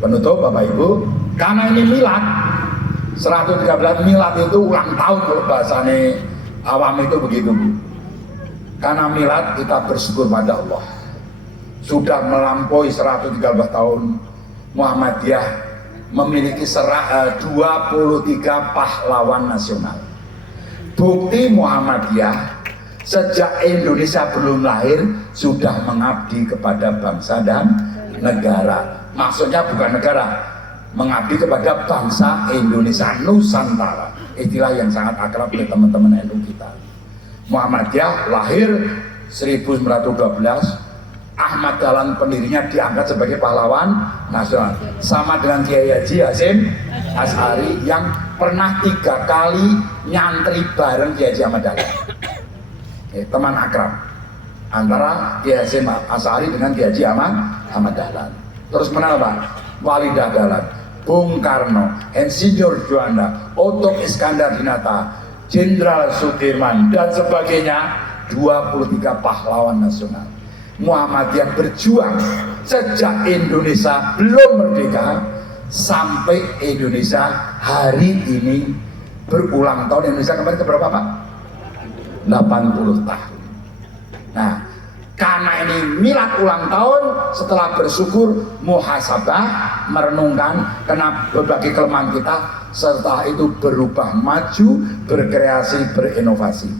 Penutup Bapak Ibu, karena ini milad 113 milad itu ulang tahun, kalau bahasanya awam itu begitu Bu. Karena milad kita bersyukur pada Allah sudah melampaui 113 tahun Muhammadiyah memiliki 23 pahlawan nasional. Bukti Muhammadiyah sejak Indonesia belum lahir sudah mengabdi kepada bangsa dan negara. Maksudnya bukan negara, mengabdi kepada bangsa Indonesia Nusantara. Istilah yang sangat akrab oleh teman-teman NU kita. Muhammadiyah lahir 1912, Ahmad Dahlan pendirinya diangkat sebagai pahlawan nasional, sama dengan Kiai Haji Hasyim Asy'ari yang pernah 3 kali nyantri bareng Kiai Haji Ahmad Dahlan. Teman akrab antara Kiai Hasyim Asy'ari dengan Kiai Haji Ahmad Dahlan. Terus mana Pak? Walidah Dahlan, Bung Karno, Insinyur Juanda, Oto Iskandar Dinata, Jenderal Sudirman dan sebagainya, 23 pahlawan nasional. Muhammadiyah berjuang sejak Indonesia belum merdeka sampai Indonesia hari ini berulang tahun. Indonesia kemarin keberapa Pak? 80 tahun. Nah, karena ini milad ulang tahun, setelah bersyukur, muhasabah, merenungkan karena berbagai kelemahan kita, serta itu berubah maju, berkreasi, berinovasi.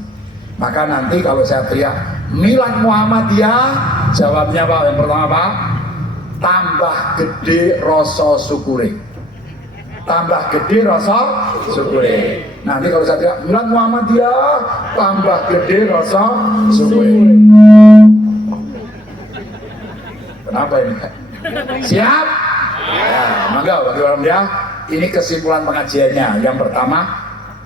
Maka nanti kalau saya teriak milad Muhammadiyah, jawabnya Pak, yang pertama Pak, tambah gede rasa syukure. Tambah gede rasa syukure. Nanti kalau saya teriak milad Muhammadiyah, tambah gede rasa syukure. Kenapa ini? Siap? Ya, mangga bagi orang dia. Ini kesimpulan pengajiannya. Yang pertama,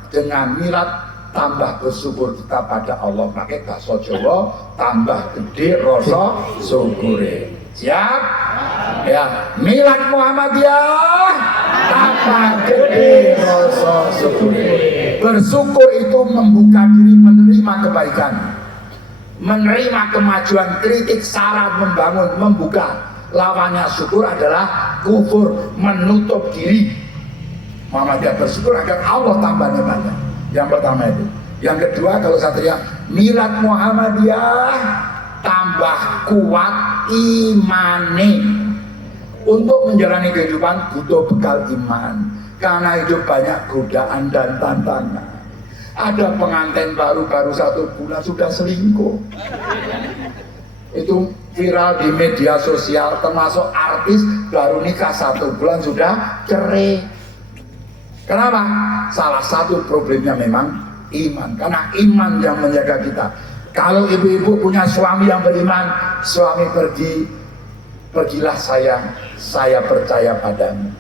dengan milad tambah bersyukur kita pada Allah. Pakai bakso Jawa, tambah gede rasa syukure. Siap? Ya, milad Muhammadiyah tambah gede rasa syukure. Bersyukur itu membuka diri menerima kebaikan, menerima kemajuan, kritik, saran, membangun, membuka. Lawannya syukur adalah kufur, menutup diri. Muhammadiyah bersyukur agar Allah tambah nikmatnya. Yang pertama itu. Yang kedua, kalau satria milad Muhammadiyah tambah kuat imane. Untuk menjalani kehidupan butuh bekal iman, karena hidup banyak godaan dan tantangan. Ada pengantin baru 1 bulan sudah selingkuh. Itu viral di media sosial, termasuk artis baru nikah 1 bulan sudah cerai. Kenapa? Salah satu problemnya memang iman, karena iman yang menjaga kita. Kalau ibu-ibu punya suami yang beriman, suami pergilah sayang, saya percaya padamu.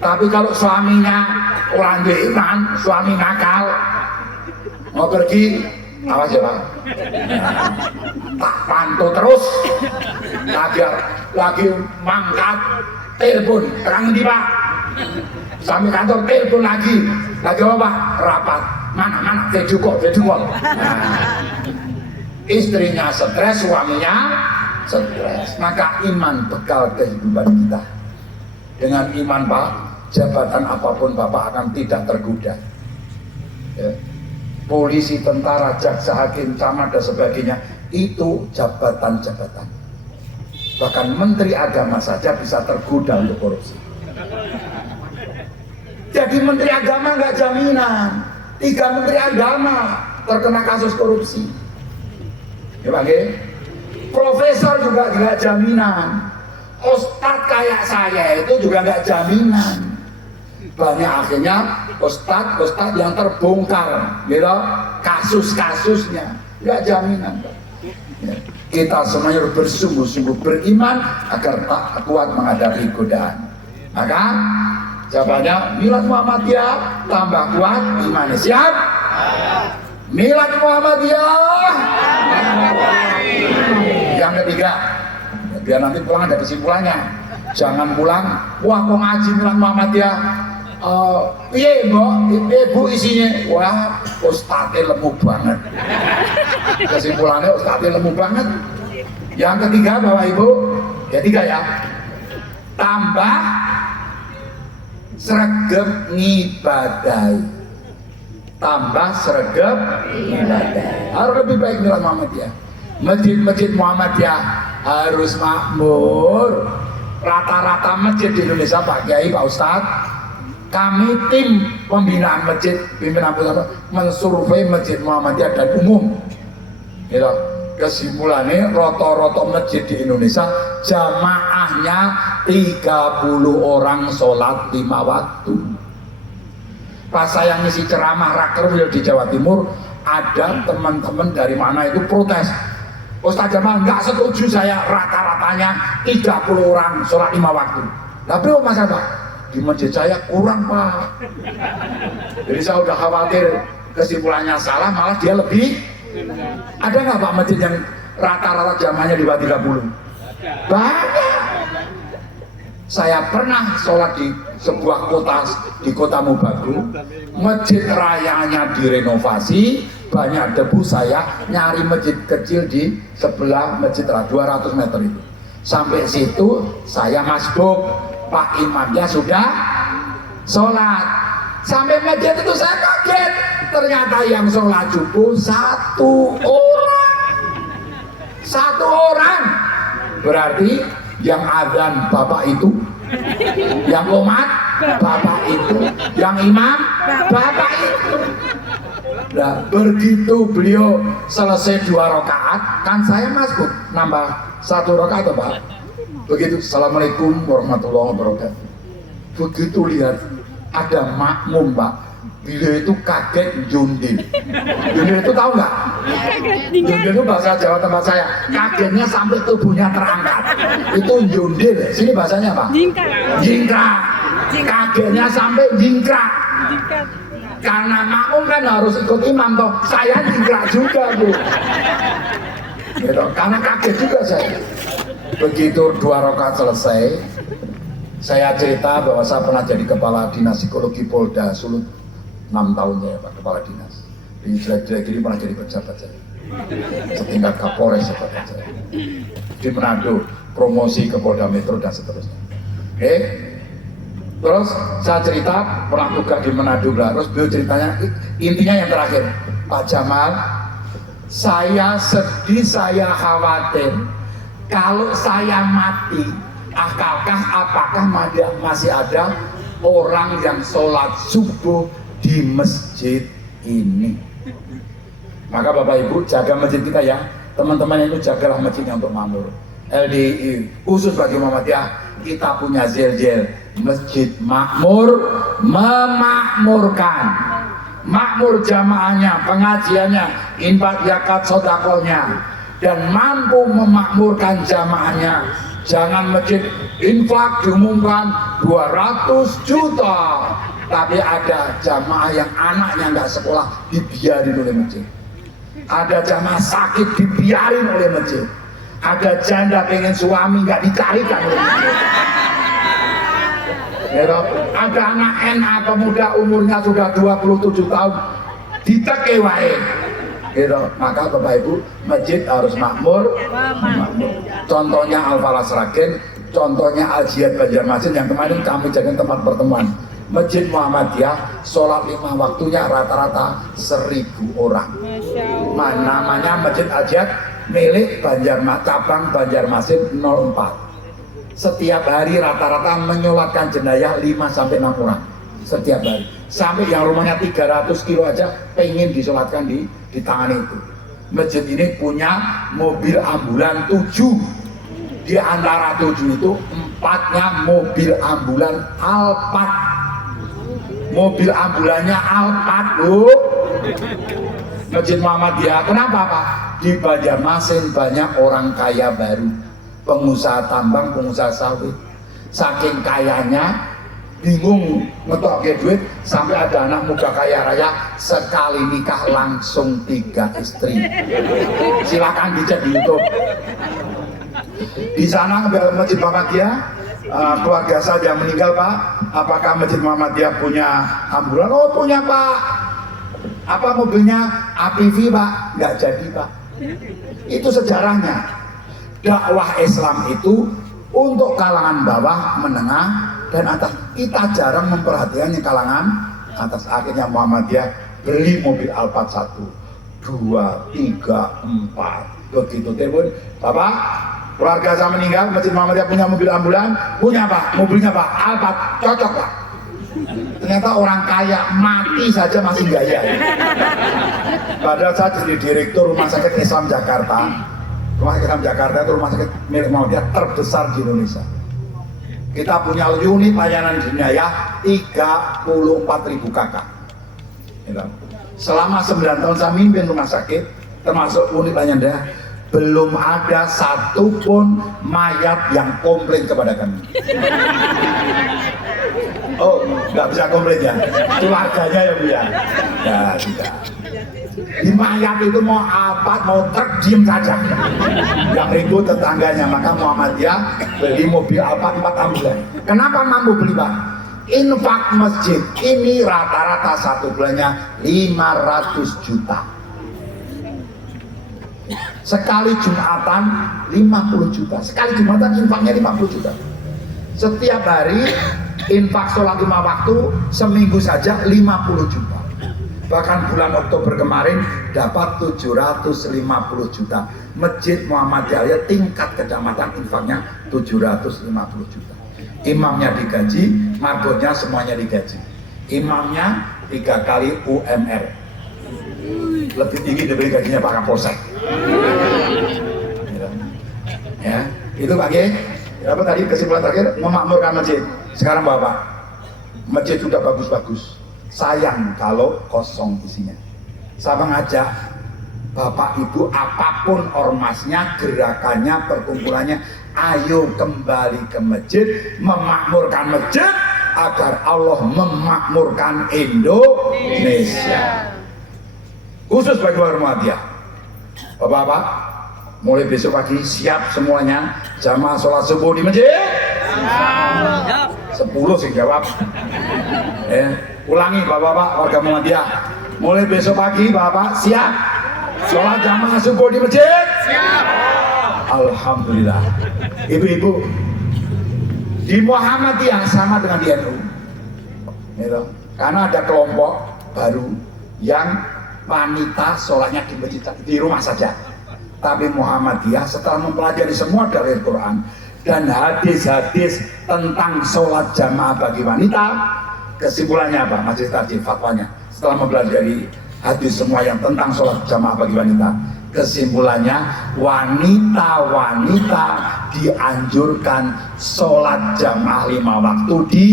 Tapi kalau suaminya orang beriman, suami nakal, mau pergi, awas ya Pak, tak pantau terus, lagi mangkat, telepon, terang di Pak, sampai kantor telepon lagi apa Pak? Rapat, mana, video call. Istrinya stres, suaminya stres. Maka iman bekal kehidupan kita. Dengan iman Pak, jabatan apapun Bapak akan tidak tergoda. Ya. Polisi, tentara, jaksa, hakim, camat dan sebagainya, itu jabatan-jabatan. Bahkan menteri agama saja bisa tergoda untuk korupsi. Jadi menteri agama nggak jaminan. 3 menteri agama terkena kasus korupsi. Ya Pak, profesor juga nggak jaminan. Ustadz kayak saya itu juga nggak jaminan. Banyak akhirnya ustadz yang terbongkar, gitu, kasus-kasusnya nggak jaminan. Ya. Kita semuanya harus bersungguh-sungguh beriman agar tak kuat menghadapi godaan. Maka jawabannya milad Muhammadiyah tambah kuat iman. Siap? Milad Muhammadiyah. Yang ketiga, biar nanti pulang ada kesimpulannya. Jangan pulang, wah kok ngaji milad Muhammadiyah. Iya bu isinya, wah ustadznya lemu banget. Kesimpulannya ustadznya lemu banget. Yang ketiga Bapak Ibu, ketiga ya, tambah sregep ngibadai. Tambah sregep ngibadai. Harus lebih baik milad Muhammadiyah. Masjid-masjid Muhammadiyah harus makmur. Rata-rata masjid di Indonesia Pak Kiai, Pak Ustadz, kami tim pembinaan masjid, pimpinan pusat mensurvei masjid Muhammadiyah dan umum. Gitu. Kesimpulannya rata-rata masjid di Indonesia jamaahnya 30 orang sholat 5 waktu. Pas saya ngisi ceramah Rakerwil di Jawa Timur, ada teman-teman dari mana itu protes. Ustaz Jamal nggak setuju saya, rata-ratanya 30 orang sholat 5 waktu. Tapi Mas Pak, di masjid saya kurang Pak. Jadi saya udah khawatir kesimpulannya salah, malah dia lebih. Ada nggak Pak masjid yang rata-rata jamaahnya di bawah 30? Banyak. Saya pernah sholat di sebuah kota, di kota Mubagu, masjid rayanya direnovasi, banyak debu. Saya nyari masjid kecil di sebelah masjid 200 meter itu. Sampai situ saya masbuk, Pak imamnya sudah sholat. Sampai masjid itu saya kaget, ternyata yang sholat subuh 1 orang. 1 orang. Berarti yang adzan Bapak itu, yang qomat Bapak itu, yang imam Bapak itu. Nah, begitu beliau selesai 2 rakaat, kan saya masbuk nambah 1 rakaat Pak. Begitu Assalamualaikum warahmatullahi wabarakatuh. Begitu lihat ada makmum Pak Beliau itu kaget jundil. Jundil itu tahu nggak? Jundil itu bahasa Jawa tempat saya. Kagetnya sampai tubuhnya terangkat. Itu jundil. Sini bahasanya apa? Jingkrak. Kagetnya sampai jingkrak. Karena makmum kan harus ikut imam toh. Saya jingkrak juga Bu. Gitu. Karena kaget juga saya. Begitu 2 rakaat selesai, saya cerita bahwa saya pernah jadi kepala dinas psikologi Polda Sulut 6 tahun ya Pak, kepala dinas. Di jelek-jelek ini pernah jadi pejabat saya, setingkat Kapolres seperti saya. Di Manado promosi ke Polda Metro dan seterusnya. Oke, terus saya cerita pernah tugas di Manado, terus beliau ceritanya intinya yang terakhir, Pak Jamal, saya sedih, saya khawatir kalau saya mati, apakah masih ada orang yang sholat subuh di masjid ini? Maka Bapak Ibu jaga masjid kita ya, teman-teman itu jagalah masjidnya untuk makmur. LDI khusus bagi Muhammadiyah, kita punya zel-zel masjid makmur, memakmurkan, makmur jamaahnya, pengajiannya, infak zakat sodakohnya, dan mampu memakmurkan jamaahnya. Jangan masjid infak diumumkan 200 juta, tapi ada jamaah yang anaknya nggak sekolah dibiarin oleh masjid, ada jamaah sakit dibiarin oleh masjid, ada janda pengen suami nggak dicarikan oleh masjid, gitu. Ada anak NA pemuda umurnya sudah 27 tahun diteke wae, gitu. Maka Bapak Ibu, masjid harus makmur. Contohnya Al-Falah Sragen, contohnya Al-Jihad Banjarmasin yang kemarin kami jadikan tempat pertemuan. Masjid Muhammadiyah sholat 5 waktunya rata-rata 1000 orang. Namanya Masjid Al-Jihad milik cabang Banjarmasin 04. Setiap hari rata-rata menyolatkan jenayah 5-6 orang setiap hari. Sampai yang rumahnya 300 kilo aja pengen disolatkan di tangan itu. Masjid ini punya mobil ambulan 7. Di antara 7 itu 4-nya mobil ambulan Alphard. Mobil ambulannya Alphard Bu. Masjid Muhammadiyah. Kenapa Pak? Di Banjarmasin banyak orang kaya baru, pengusaha tambang, pengusaha sawit. Saking kayanya bingung ngetok duit, sampai ada anak muda kaya raya sekali nikah langsung 3 istri. Silakan dicek di YouTube. Di sana Masjid Muhammadiyah, keluarga saya meninggal Pak. Apakah Masjid Muhammadiyah punya ambulan? Oh punya Pak. Apa mobilnya APV Pak? Nggak jadi Pak. Itu sejarahnya. Dakwah Islam itu untuk kalangan bawah, menengah, dan atas. Kita jarang memperhatikan yang kalangan atas. Akhirnya Muhammadiyah beli mobil Alphard 1, 2, 3, 4. Begitu telepon, Bapak, keluarga saya meninggal, Masjid Muhammadiyah punya mobil ambulan? Punya Pak. Mobilnya Pak Alphard, cocok Pak. Ternyata orang kaya mati saja masih gaya. Padahal saya jadi direktur Rumah Sakit Islam Jakarta. Rumah Sakit Islam Jakarta itu rumah sakit milik Muhammadiyah terbesar di Indonesia. Kita punya unit layanan jenayah 34.000 kakak. Selama 9 tahun saya mimpin rumah sakit, termasuk unit layanan jenayah, belum ada satupun mayat yang komplain kepada kami. Oh, nggak bisa komplain ya? Keluarganya ya Bu ya? Ya, tidak. Di mayat itu mau apa, mau truk, diem saja. Yang ribut tetangganya. Maka Muhammadiyah beli mobil Alphard 4 ambulan. Kenapa mampu beli Pak? Infak masjid ini rata-rata satu bulannya 500 juta. Sekali Jumatan 50 juta. Sekali Jumatan infaknya 50 juta. Setiap hari infak sholat 5 waktu, seminggu saja 50 juta. Bahkan bulan Oktober kemarin dapat 750 juta. Masjid Muhammadiyah tingkat kecamatan infaknya 750 juta. Imamnya digaji, marbotnya semuanya digaji. Imamnya 3 kali UMR. Lebih tinggi dari gajinya Pak Kapolsek. Ya, itu Pak G. Apa tadi kesimpulan terakhir? Memakmurkan masjid. Sekarang Bapak, masjid sudah bagus-bagus. sayang kalau kosong isinya. Saya mengajak Bapak Ibu apapun ormasnya, gerakannya, perkumpulannya, ayo kembali ke masjid, memakmurkan masjid agar Allah memakmurkan Indonesia. Khusus bagi warga Muhammadiyah. Bapak-bapak, mulai besok pagi siap semuanya jamaah sholat subuh di masjid? 10 sih jawab. Ulangi bapak-bapak warga Muhammadiyah. Mulai besok pagi bapak siap sholat jamaah subuh di masjid? Siap. Alhamdulillah. Ibu-ibu, di Muhammadiyah sama dengan di NU. Gitu. Karena ada kelompok baru yang wanita sholatnya di masjid, di rumah saja. Tapi Muhammadiyah setelah mempelajari semua dari Al-Quran dan hadis-hadis tentang sholat jamaah bagi wanita, kesimpulannya apa? Masih tadi fatwanya setelah mempelajari hadis semua yang tentang sholat jamaah bagi wanita, kesimpulannya wanita-wanita dianjurkan sholat jamaah 5 waktu di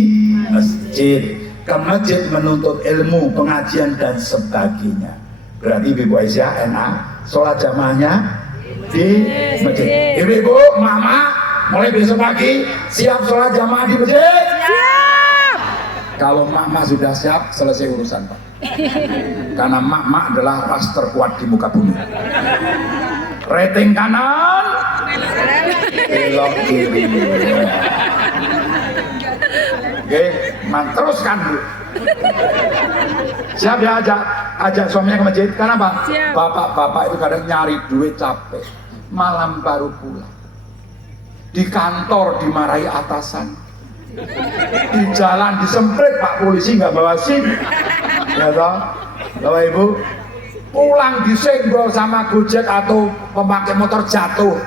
masjid. Ke masjid menuntut ilmu, pengajian dan sebagainya. Berarti Ibu Aisyah enak sholat jamaahnya di masjid. Ibu-ibu, mama, mulai besok pagi siap sholat jamaah di masjid? Siap. Kalau mama sudah siap, selesai urusan Pak. Karena mama adalah ras terkuat di muka bumi. Rating kanan, belok kiri. Oke, teruskan Bu. Siap ya, ajak suaminya ke masjid. Karena apa? Bapak-bapak itu kadang nyari duit capek, malam baru pulang. Di kantor dimarahi atasan, di jalan disemprit Pak polisi nggak bawa SIM, ya toh, Bapak Ibu, pulang disenggol sama Gojek atau pemakai motor jatuh.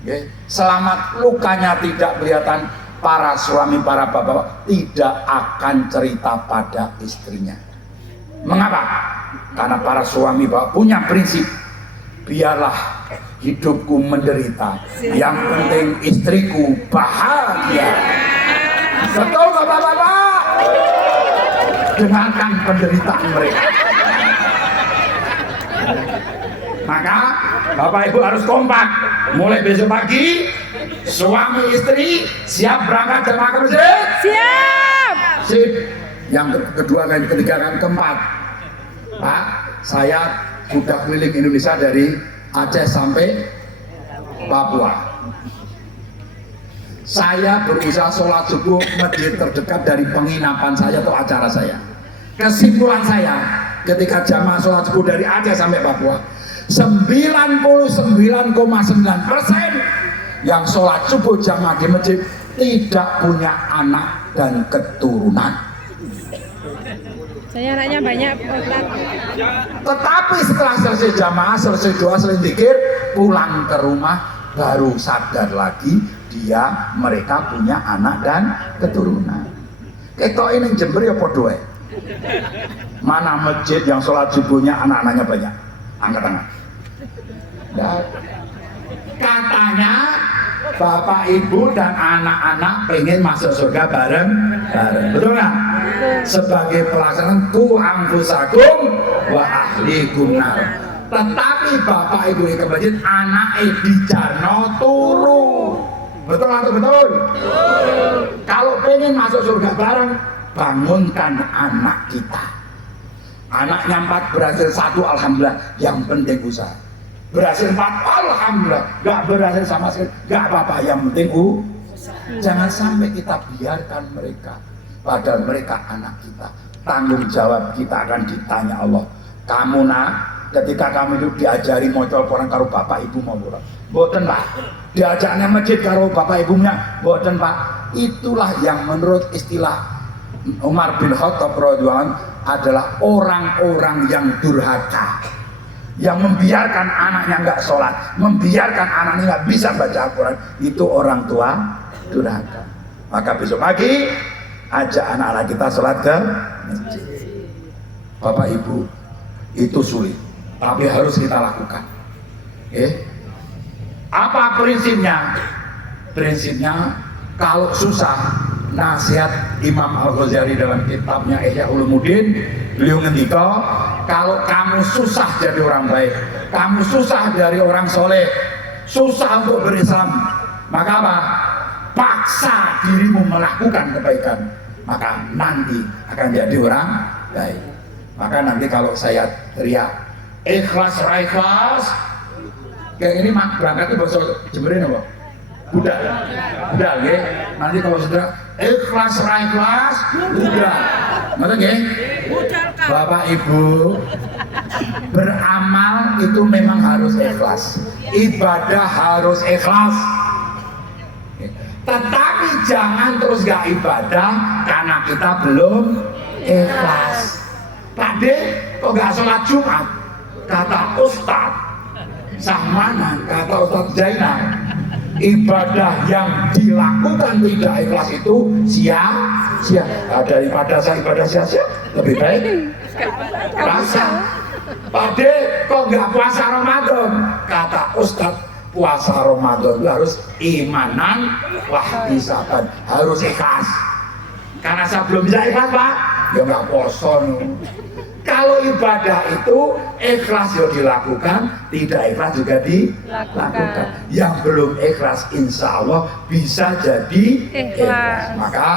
Oke, selamat lukanya tidak kelihatan. Para suami, para bapak tidak akan cerita pada istrinya. Mengapa? Karena para suami bapak punya prinsip, biarlah hidupku menderita, yang penting istriku bahagia. Betul bapak-bapak? Dengarkan penderitaan mereka. Maka bapak ibu harus kompak. Mulai besok pagi suami istri siap berangkat jamaah ke masjid? Siap. Sip. Yang kedua dan ketiga dan keempat, Pak, saya sudah keliling Indonesia dari Aceh sampai Papua. Saya berusaha sholat subuh masjid terdekat dari penginapan saya atau acara saya. Kesimpulan saya, ketika jamaah sholat subuh dari Aceh sampai Papua, 99,9% yang sholat subuh jamaah di masjid tidak punya anak dan keturunan. Saya anaknya banyak. Tetapi setelah selesai jamaah, selesai doa, selesai zikir, pulang ke rumah baru sadar lagi mereka punya anak dan keturunan. Ketok ini Jember ya podo. Mana masjid yang sholat subuhnya anak-anaknya banyak? Angkat tangan. Dan katanya bapak ibu dan anak-anak pengen masuk surga bareng, betul nggak? Sebagai pelaksanaan ku anfusakum wa ahlikum nar. Tetapi bapak ibu ke masjid, anak dijarno turu, betul atau betul? Kalau pengen masuk surga bareng, bangunkan anak kita. Anaknya 4 berhasil 1, alhamdulillah, yang penting usaha. Berhasil 4, alhamdulillah, gak berhasil sama sekali, gak apa-apa, yang penting jangan sampai kita biarkan mereka, padahal mereka anak kita. Tanggung jawab kita akan ditanya Allah. Kamu nak, ketika kamu itu diajari maca Quran karo bapak ibu mau ora? Mboten Pak. Diajaknya masjid karo bapak ibunya, mboten Pak. Itulah yang menurut istilah Umar bin Khattab radhiyallahu anhu adalah orang-orang yang durhaka, yang membiarkan anaknya nggak sholat, membiarkan anaknya nggak bisa baca Al-Quran. Itu orang tua durhaka. Maka besok pagi ajak anak-anak kita sholat ke masjid. Bapak ibu, itu sulit, tapi harus kita lakukan. Apa prinsipnya? Prinsipnya kalau susah nasihat Imam Al-Ghazali dalam kitabnya Ihya Ulumuddin. Beliau ngendika, kalau kamu susah jadi orang baik, kamu susah dari orang soleh, susah untuk berislam, maka apa? Paksa dirimu melakukan kebaikan, maka nanti akan jadi orang baik. Maka nanti kalau saya teriak ikhlas ikhlas kayak ini, mak berangkatnya bahasa Jemberin apa? Budak, budak ya. Nanti kalau sudah ikhlas ikhlas budak, ngerti ya? Bapak Ibu, beramal itu memang harus ikhlas, ibadah harus ikhlas. Tetapi jangan terus gak ibadah karena kita belum ikhlas. Pak De, kok gak sholat Jumat? Kata Ustadz Sahmanan, kata Ustadz Zainal, ibadah yang dilakukan tidak ikhlas itu sia-sia. Nah, daripada saya ibadah sia-sia, lebih baik puasa. Pak De, kok gak puasa Ramadan? Kata Ustadz, puasa Ramadan itu harus imanan wahtisaban, harus ikhlas. Karena saya belum bisa ikhlas, Pak, ya nggak poso. Kalau ibadah itu ikhlas ya dilakukan, tidak ikhlas juga dilakukan. Yang belum ikhlas insya Allah bisa jadi ikhlas. Maka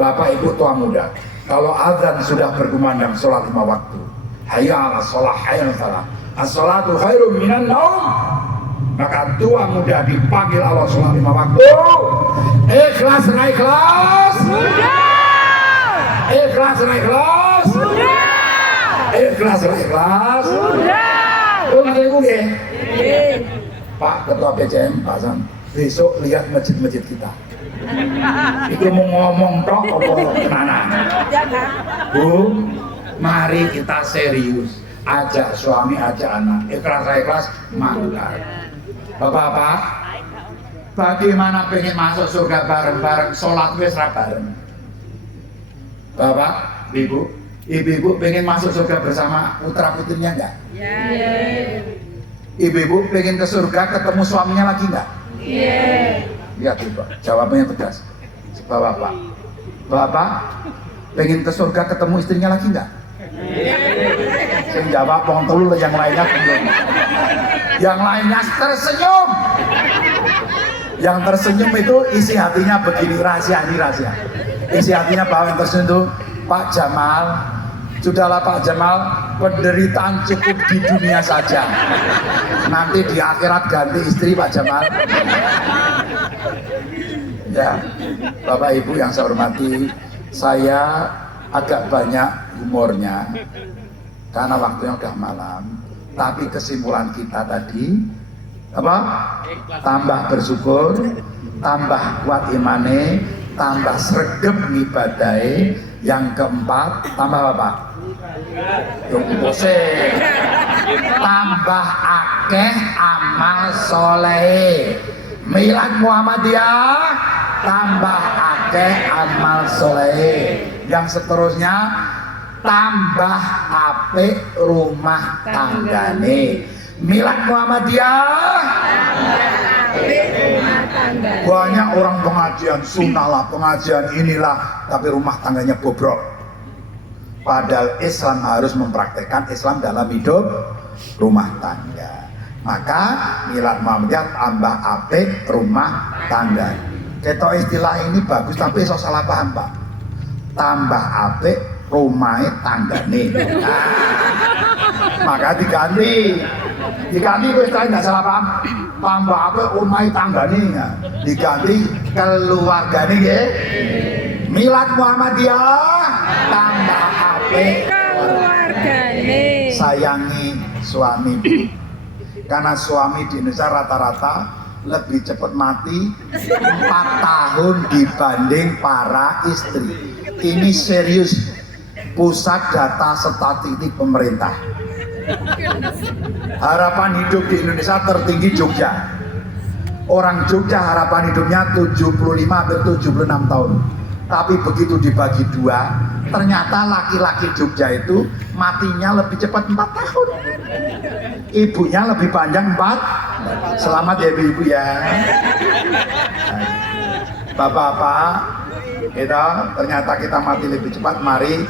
Bapak Ibu tua muda, kalau azan sudah berkumandang sholat 5 waktu, hayya ala sholah, hayya ala salah, as-sholatu khairum minan naum, maka tua muda dipanggil Allah sholat 5 waktu. Ikhlas na ikhlas, ikhlas na ikhlas, ikhlas na ikhlas. Oh ngerti iku nggih? Pak Ketua PCM Pak Sam, besok lihat masjid-masjid kita. Itu mau ngomong tok apa tenanan? Bu, mari kita serius. Ajak suami, ajak anak, ikhlas mangkal. Bapak-bapak, bagaimana pengen masuk surga bareng-bareng, sholat wis ra bareng? Bapak, ibu, ibu-ibu pengen masuk surga bersama putra putrinya enggak? Iya. Ibu-ibu pengen ke surga ketemu suaminya lagi enggak? Iya. Lihat coba, jawabnya tegas. Bapak, bapak pengen ke surga ketemu istrinya lagi enggak? Saya jawab pohon telu, yang lainnya belum. Yang lainnya tersenyum. Yang tersenyum itu isi hatinya begini, rahasia ini rahasia. Isi hatinya bahwa yang tersenyum itu, Pak Jamal, sudahlah Pak Jamal, penderitaan cukup di dunia saja. Nanti di akhirat ganti istri Pak Jamal. Ya, Bapak Ibu yang saya hormati, saya agak banyak humornya karena waktunya udah malam. Tapi kesimpulan kita tadi apa? Tambah bersyukur, tambah kuat imane, tambah sregep ngibadahe. Yang keempat, tambah apa? Tambah akeh amal soleh. Milad Muhammadiyah, tambah akeh amal soleh. Yang seterusnya, tambah apik rumah tanggane. Milad Muhammadiyah, banyak orang pengajian sunnah lah, pengajian inilah, tapi rumah tangganya bobrok. Padahal Islam harus mempraktekkan Islam dalam hidup rumah tangga. Maka milad Muhammadiyah tambah apik rumah tangga. Ketok istilah ini bagus, tapi so salah paham Pak. Tambah apik rumahnya tanggane. Nah, maka diganti gue nggak salah paham. Tambah apik rumahnya tanggane, diganti keluargane ya. Milad Muhammadiyah tambah apik keluargane. Sayangi suami, karena suami di Indonesia rata-rata lebih cepat mati 4 tahun dibanding para istri. Ini serius, pusat data statistik pemerintah. Harapan hidup di Indonesia tertinggi Jogja. Orang Jogja harapan hidupnya 75-76 tahun. Tapi begitu dibagi 2, ternyata laki-laki Jogja itu matinya lebih cepat 4 tahun. Ibunya lebih panjang 4. Selamat ya ibu-ibu ya. Bapak-bapak, ternyata kita mati lebih cepat. Mari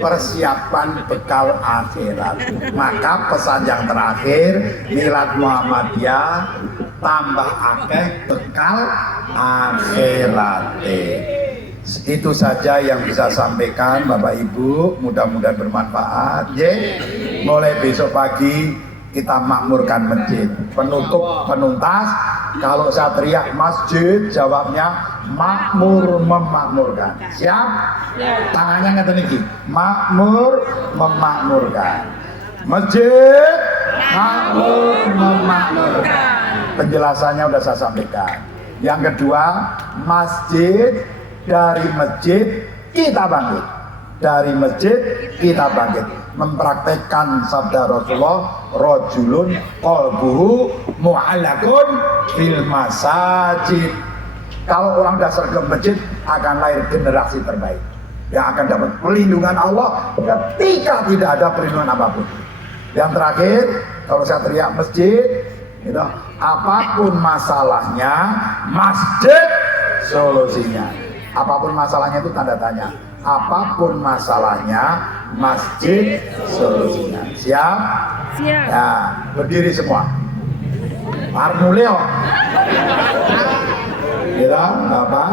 persiapan bekal akhirat. Maka pesan yang terakhir, Milad Muhammadiyah tambah akeh bekal akhirat. Itu saja yang bisa sampaikan Bapak Ibu, mudah-mudahan bermanfaat. Mulai besok pagi kita makmurkan masjid. Penutup penuntas, kalau saya teriak masjid, jawabnya makmur memakmurkan. Siap? Tangannya ngeten iki. Makmur memakmurkan. Masjid makmur memakmurkan. Penjelasannya sudah saya sampaikan. Yang kedua, masjid, dari masjid kita bangkit. Dari masjid kita bangkit. Mempraktekkan sabda Rasulullah, rajulun qalbuhu mu'allaqun fil masajid. Kalau orang dasar ke masjid akan lahir generasi terbaik yang akan dapat perlindungan Allah ketika tidak ada perlindungan apapun. Yang terakhir, kalau saya teriak masjid, gitu, apapun masalahnya, masjid solusinya. Apapun masalahnya itu tanda tanya. Apapun masalahnya, masjid solusinya. Siap? Siap. Ya, berdiri semua. Arnuleo. Kira, nggak apa?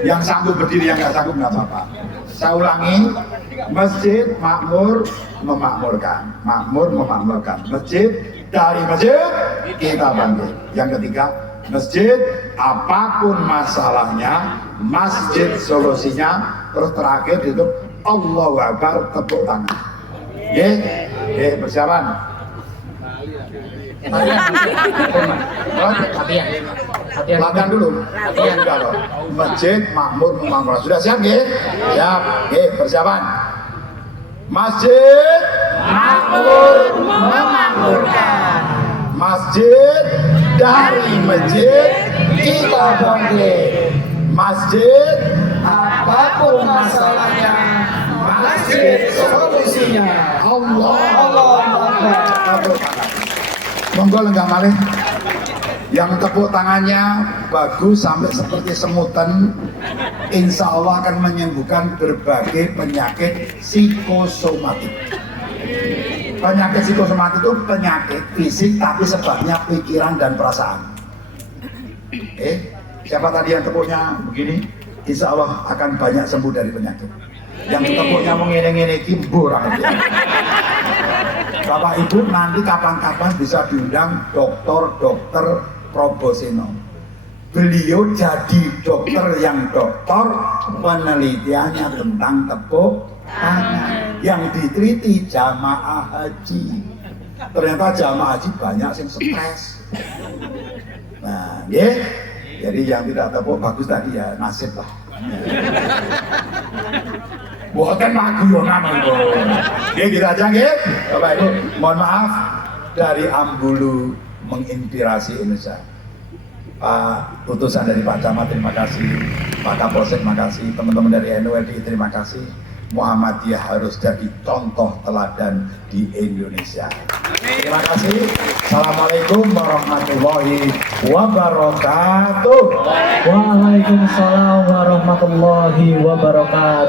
Yang sanggup berdiri, yang nggak sanggup nggak apa-apa. Saya ulangi, masjid makmur memakmurkan, makmur memakmurkan. Masjid, dari masjid kita bangkit. Yang ketiga, masjid apapun masalahnya, masjid solusinya. Terus terakhir itu Allahu Akbar, tepuk tangan. Persiapan. Latihan dulu. Masjid makmur memakmurkan. Sudah siap nggih? Siap. Persiapan. Masjid makmur memakmurkan. Masjid, dari masjid kita bangkit. Masjid apapun masalahnya, masjid solusinya. Allah Akbar. Monggo lenggah malih. Yang tepuk tangannya bagus sampai seperti semutan, insya Allah akan menyembuhkan berbagai penyakit psikosomatik. Penyakit psikosomatik itu penyakit fisik tapi sebabnya pikiran dan perasaan. Siapa tadi yang tepuknya begini? Insya Allah akan banyak sembuh dari penyakit. Yang tepuknya mengene-ngene kimburang. Bapak Ibu nanti kapan-kapan bisa diundang dokter Proboseno. Beliau jadi dokter yang dokter penelitiannya tentang tepuk tangan. Yang diteliti jamaah haji. Ternyata jamaah haji banyak yang stres. Nah, jadi yang tidak tepuk bagus tadi ya nasib lah. Bukan lagu yang nama itu. Gitu aja nggih. Bapak Ibu, mohon maaf dari Ambulu menginspirasi Indonesia. Pak utusan dari Pak Camat terima kasih, Pak Kapolsek terima kasih, teman-teman dari NULDI terima kasih. Muhammadiyah harus jadi contoh teladan di Indonesia. Terima kasih. Assalamualaikum warahmatullahi wabarakatuh. Waalaikumsalam warahmatullahi wabarakatuh.